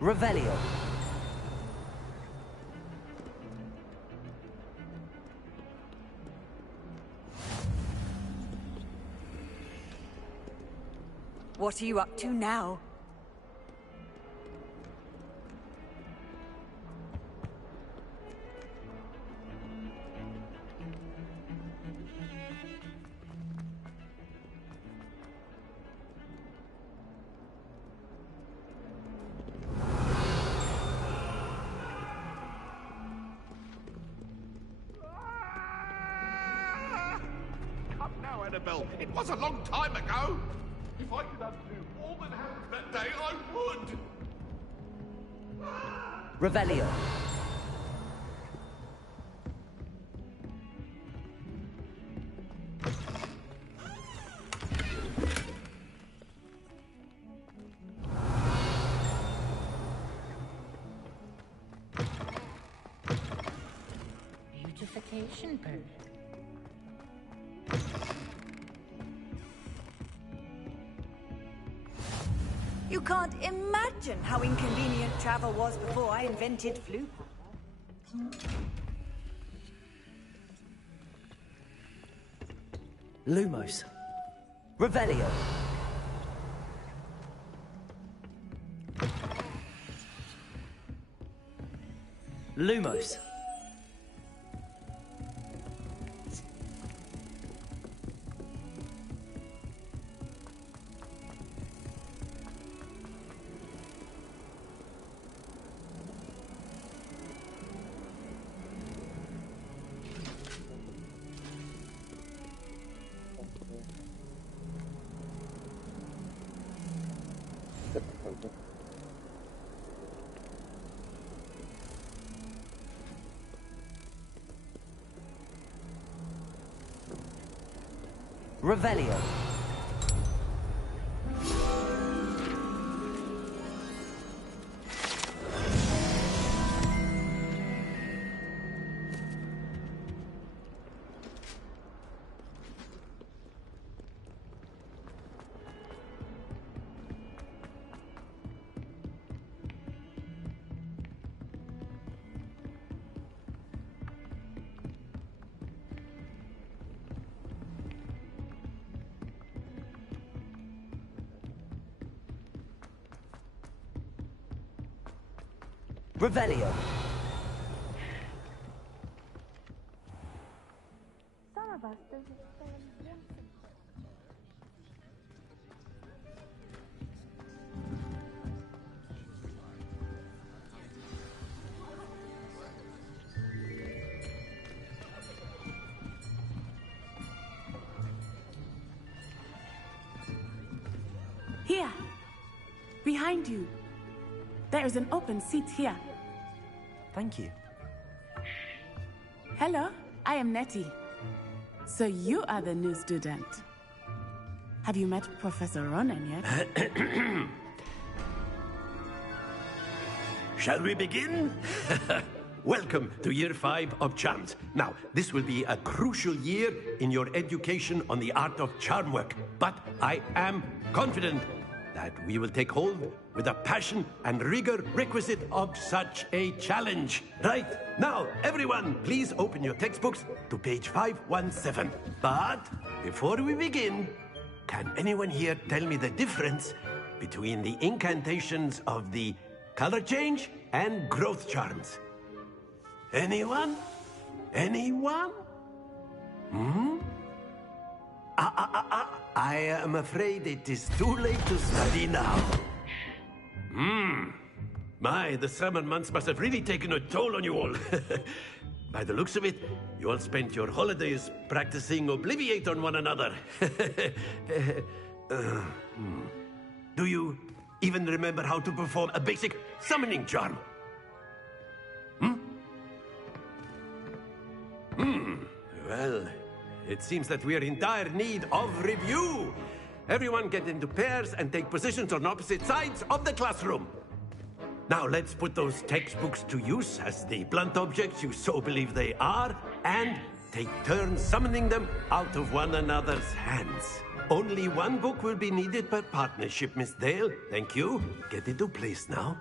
Revelio. What are you up to now? It was a long time ago. If I could undo all that happened that day, I would. Revelio. meditation potion. You can't imagine how inconvenient travel was before I invented flu powder. Lumos. Revelio. Lumos. Revelio. Revelio. Some of us don't understand one thing. Here, behind you. There is an open seat here. Thank you. Hello, I am Nettie. So you are the new student. Have you met Professor Ronan yet? Shall we begin? Welcome to Year 5 of Charms. Now, this will be a crucial year in your education on the art of charm work. But I am confident that we will take hold with the passion and rigor requisite of such a challenge. Right, now, everyone, please open your textbooks to page 517. But before we begin, can anyone here tell me the difference between the incantations of the color change and growth charms? Anyone? Anyone? I am afraid it is too late to study now. My, the summer months must have really taken a toll on you all. By the looks of it, you all spent your holidays practicing Obliviate on one another. Do you even remember how to perform a basic summoning charm? Well, it seems that we are in dire need of review. Everyone get into pairs and take positions on opposite sides of the classroom. Now let's put those textbooks to use as the blunt objects you so believe they are, and take turns summoning them out of one another's hands. Only one book will be needed per partnership, Miss Dale. Thank you. Get into place now.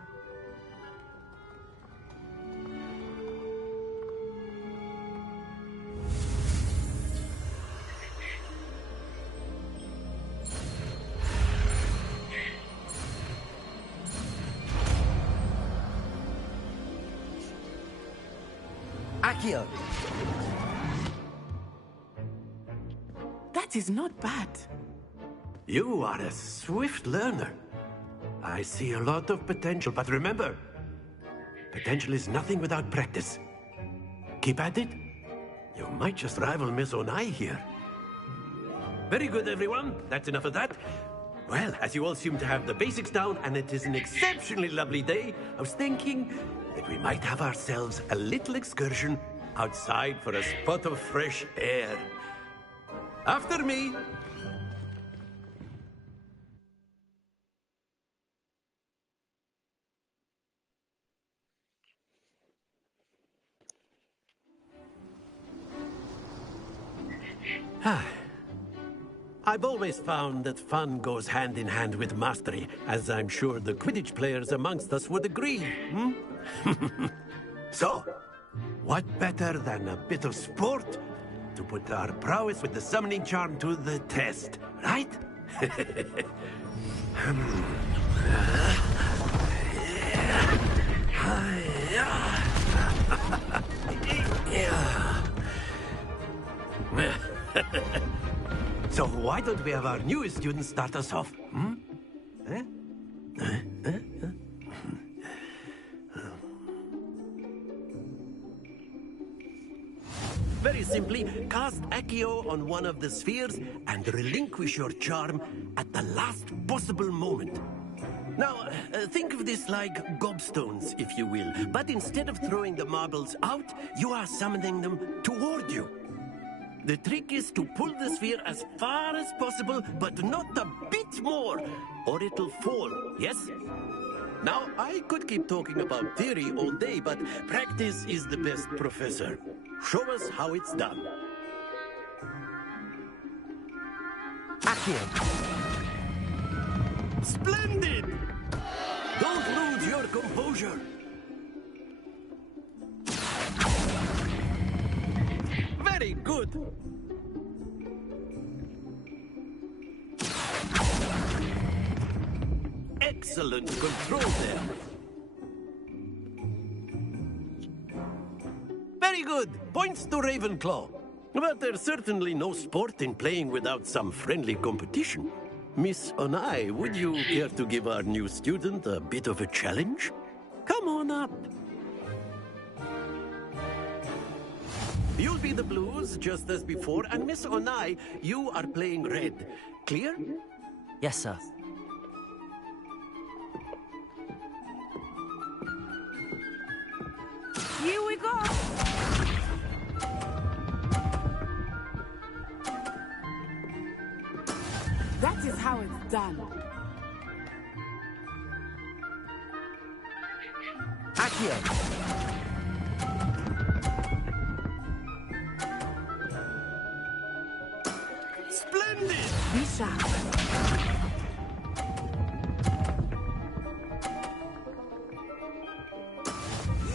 Accio. That is not bad. You are a swift learner. I see a lot of potential, but remember, potential is nothing without practice. Keep at it. You might just rival Miss Onai here. Very good, everyone. That's enough of that. Well, as you all seem to have the basics down, and it is an exceptionally lovely day, I was thinking that we might have ourselves a little excursion outside for a spot of fresh air. After me. I've always found that fun goes hand in hand with mastery, as I'm sure the Quidditch players amongst us would agree, hmm? So, what better than a bit of sport to put our prowess with the summoning charm to the test, right? So why don't we have our newest student start us off? Hmm? Very simply, cast Accio on one of the spheres and relinquish your charm at the last possible moment. Now, think of this like gobstones, if you will. But instead of throwing the marbles out, you are summoning them toward you. The trick is to pull the sphere as far as possible, but not a bit more, or it'll fall, yes? Now, I could keep talking about theory all day, but practice is the best professor. Show us how it's done. Accio. Splendid! Don't lose your composure. Very good. Excellent control there. Very good. Points to Ravenclaw. But there's certainly no sport in playing without some friendly competition. Miss Onai, would you care to give our new student a bit of a challenge? Come on up. You'll be the blues, just as before, and Miss Onai, you are playing red. Clear? Yes, sir. Here we go! That is how it's done. Accio. Splendid! Be sharp.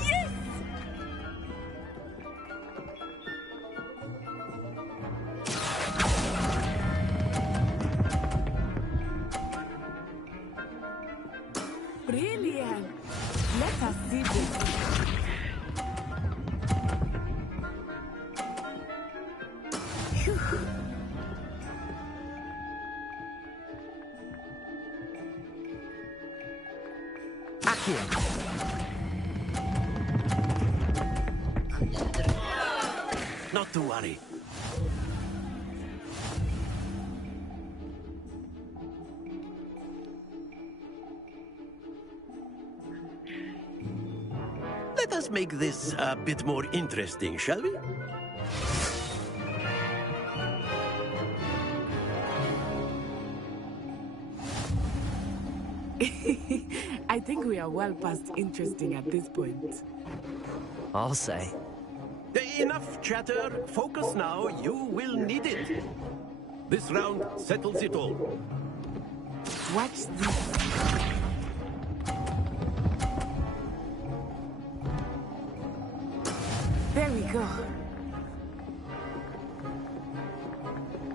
Yes! Brilliant! Let us see this. Not to worry. Let us make this a bit more interesting, shall we? I think we are well past interesting at this point. I'll say. Enough chatter. Focus now. You will need it. This round settles it all. Watch this. There we go.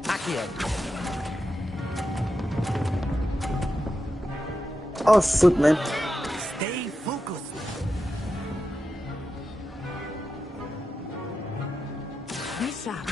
Accio. Oh shoot, man. Stay focused. Be sharp.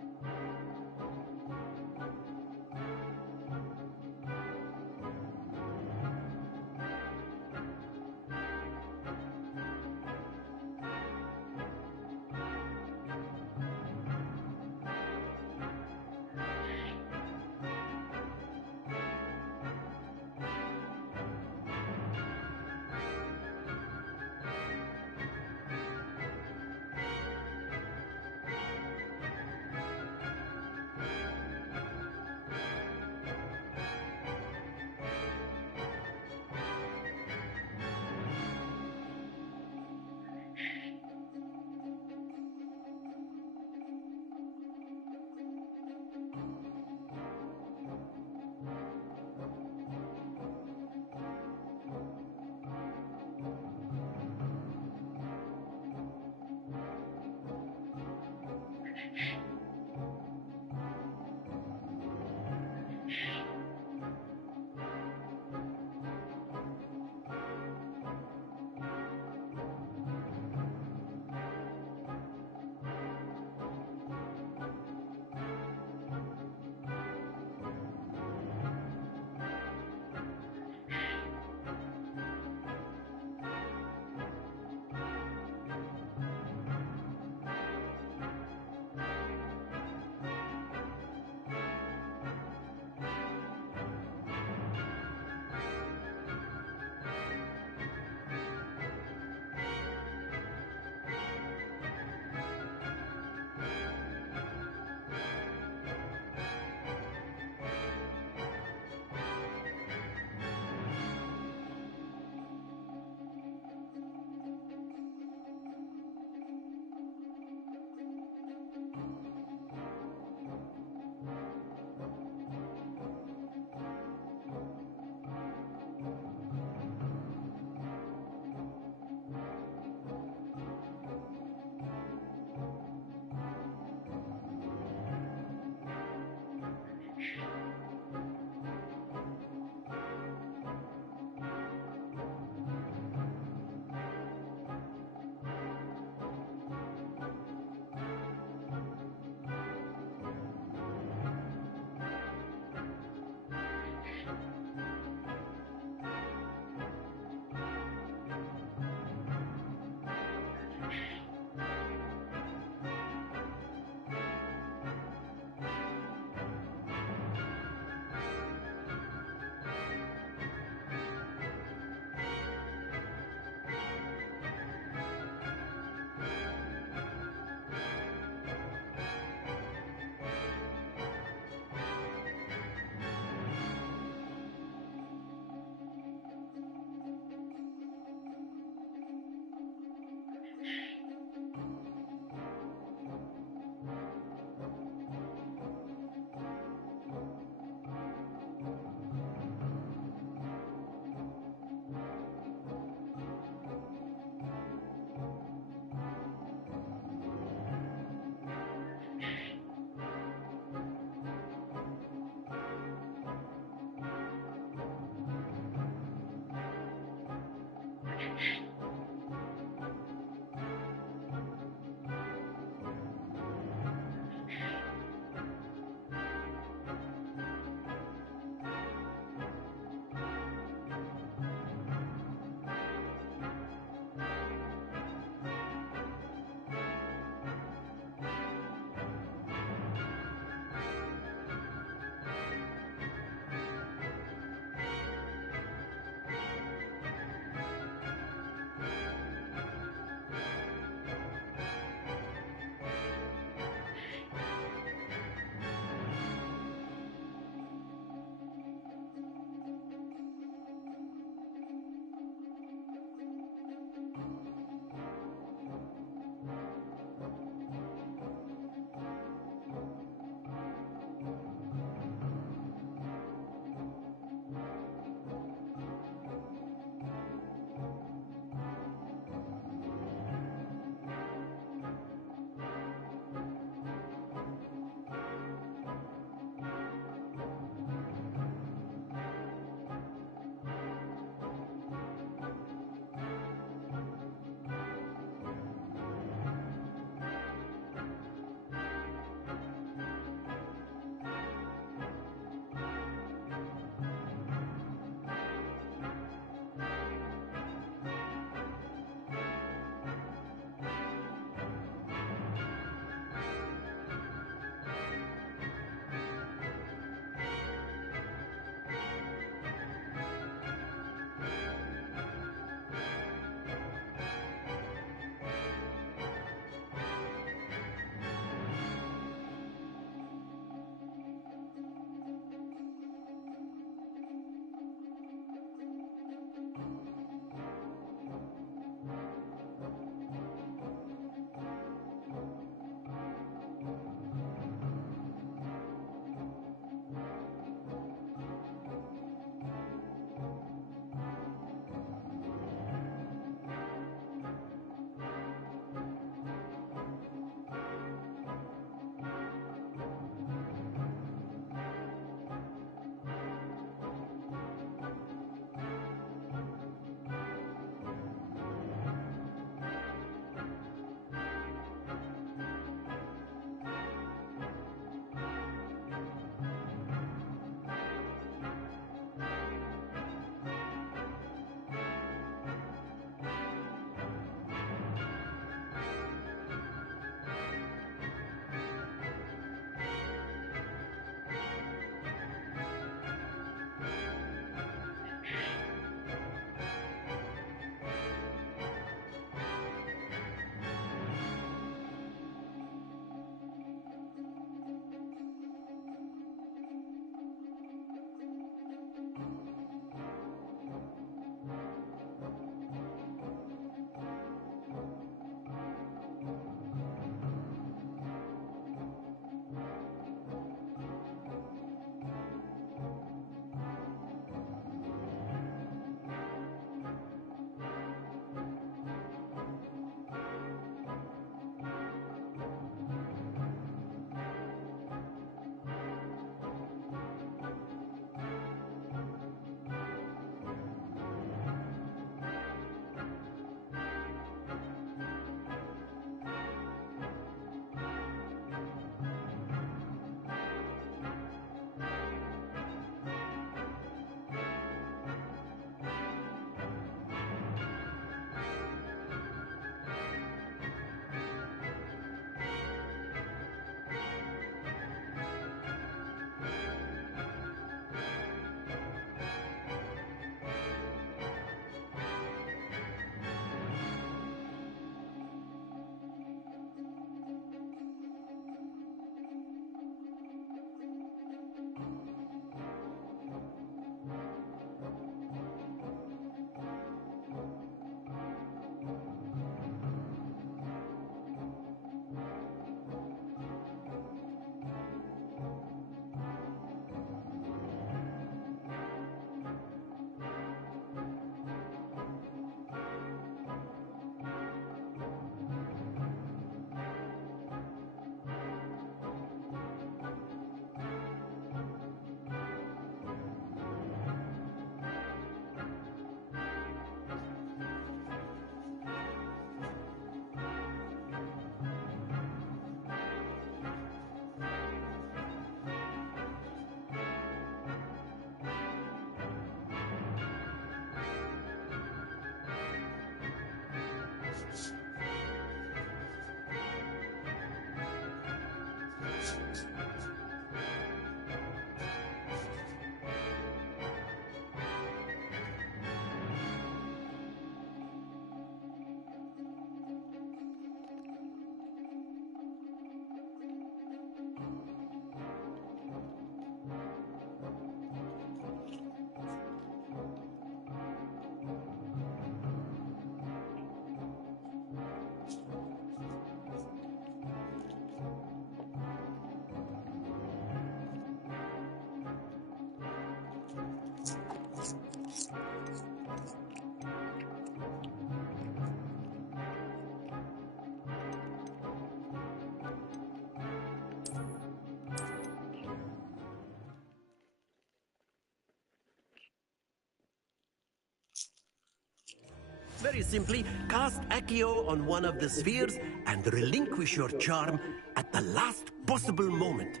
Very simply, cast Accio on one of the spheres and relinquish your charm at the last possible moment.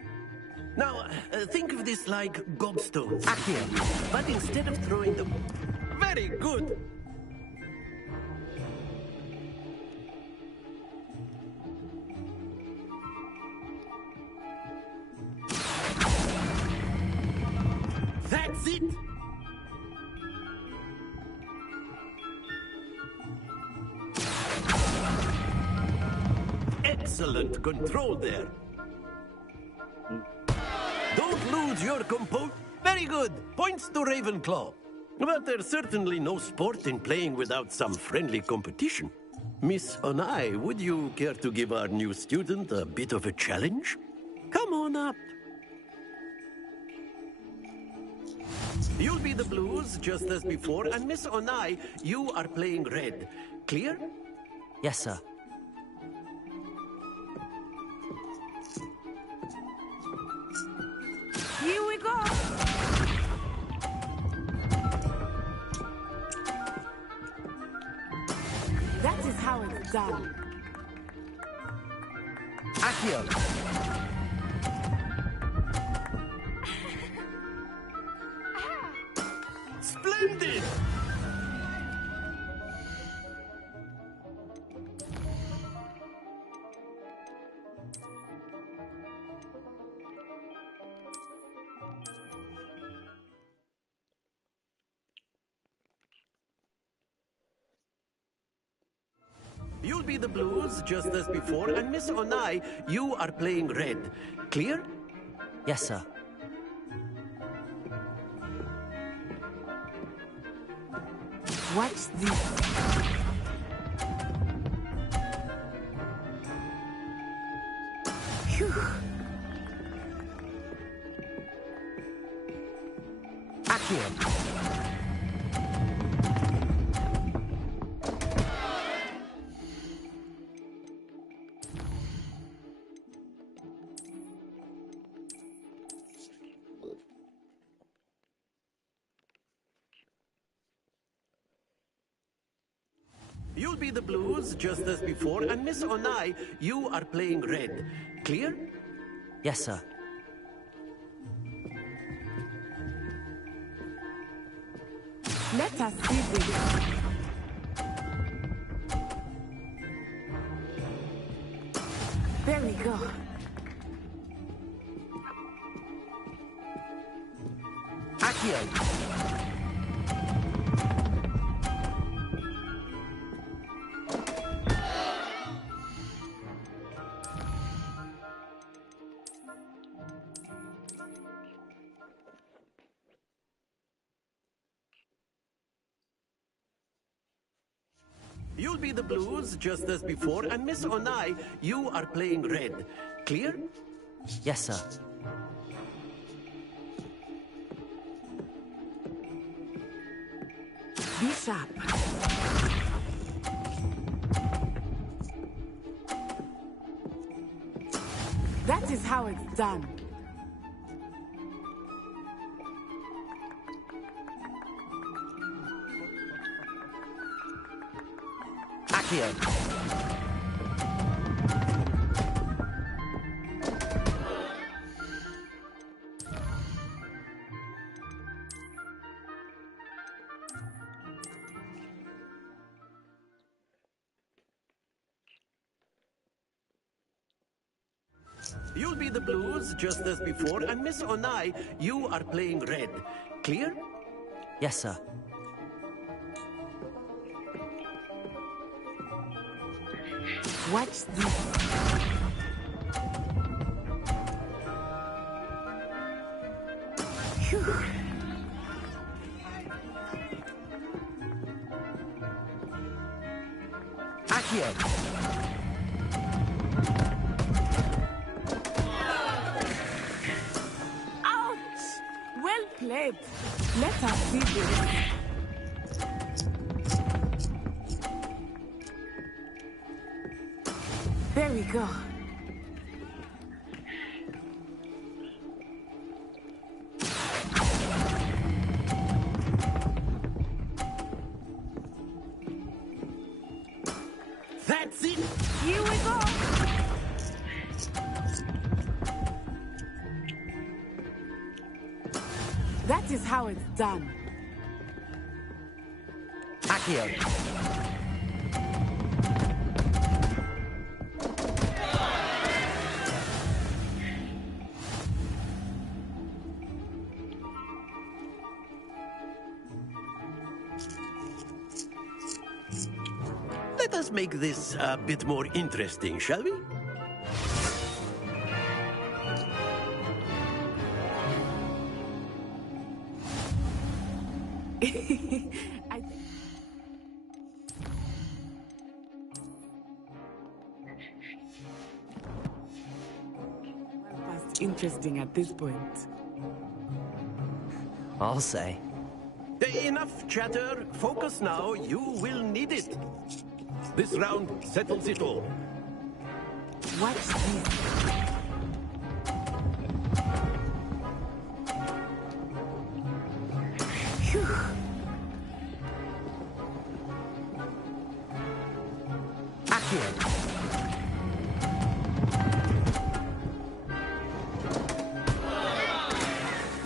Now, think of this like gobstones. Accio. But instead of throwing them... Very good! That's it! Excellent control there. Don't lose your composure. Very good. Points to Ravenclaw. But there's certainly no sport in playing without some friendly competition. Miss Onai, would you care to give our new student a bit of a challenge? Come on up. You'll be the blues, just as before, and Miss Onai, you are playing red. Clear? Yes, sir. Here we go! That is how it's done. Accio! Splendid! You'll be the blues, just as before, and Miss Onai, you are playing red. Clear? Yes, sir. Watch this. Phew. Accio! You'll be the blues, just as before, and Miss Onai, you are playing red. Clear? Yes, sir. Let us see this. There we go. Accio! You'll be the blues, just as before, and Miss Onai, you are playing red. Clear? Yes, sir. Be sharp. That is how it's done. Accio! You'll be the blues, just as before, and Miss Onai, you are playing red. Clear? Yes, sir. Watch this. Phew. Accio! Ouch! Well played. Let us see this. There we go. That's it! Here we go! That is how it's done. Accio. Let us make this a bit more interesting, shall we? Past interesting at this point. I'll say. Enough chatter. Focus now. You will need it. This round settles it all. Watch this. Phew. Accio.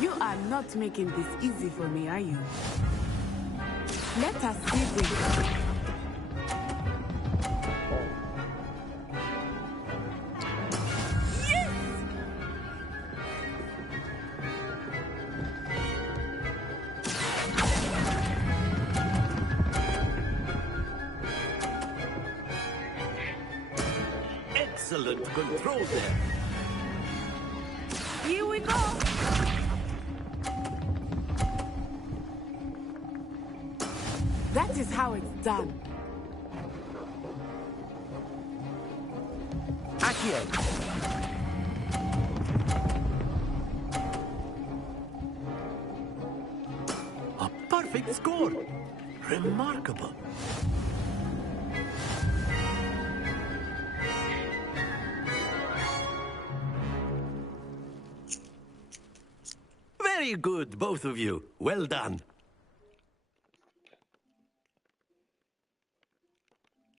You are not making this easy for me, are you? Let us see this. Excellent control there. Here we go. That is how it's done. Accio. A perfect score. Remarkable. Very good, both of you. Well done.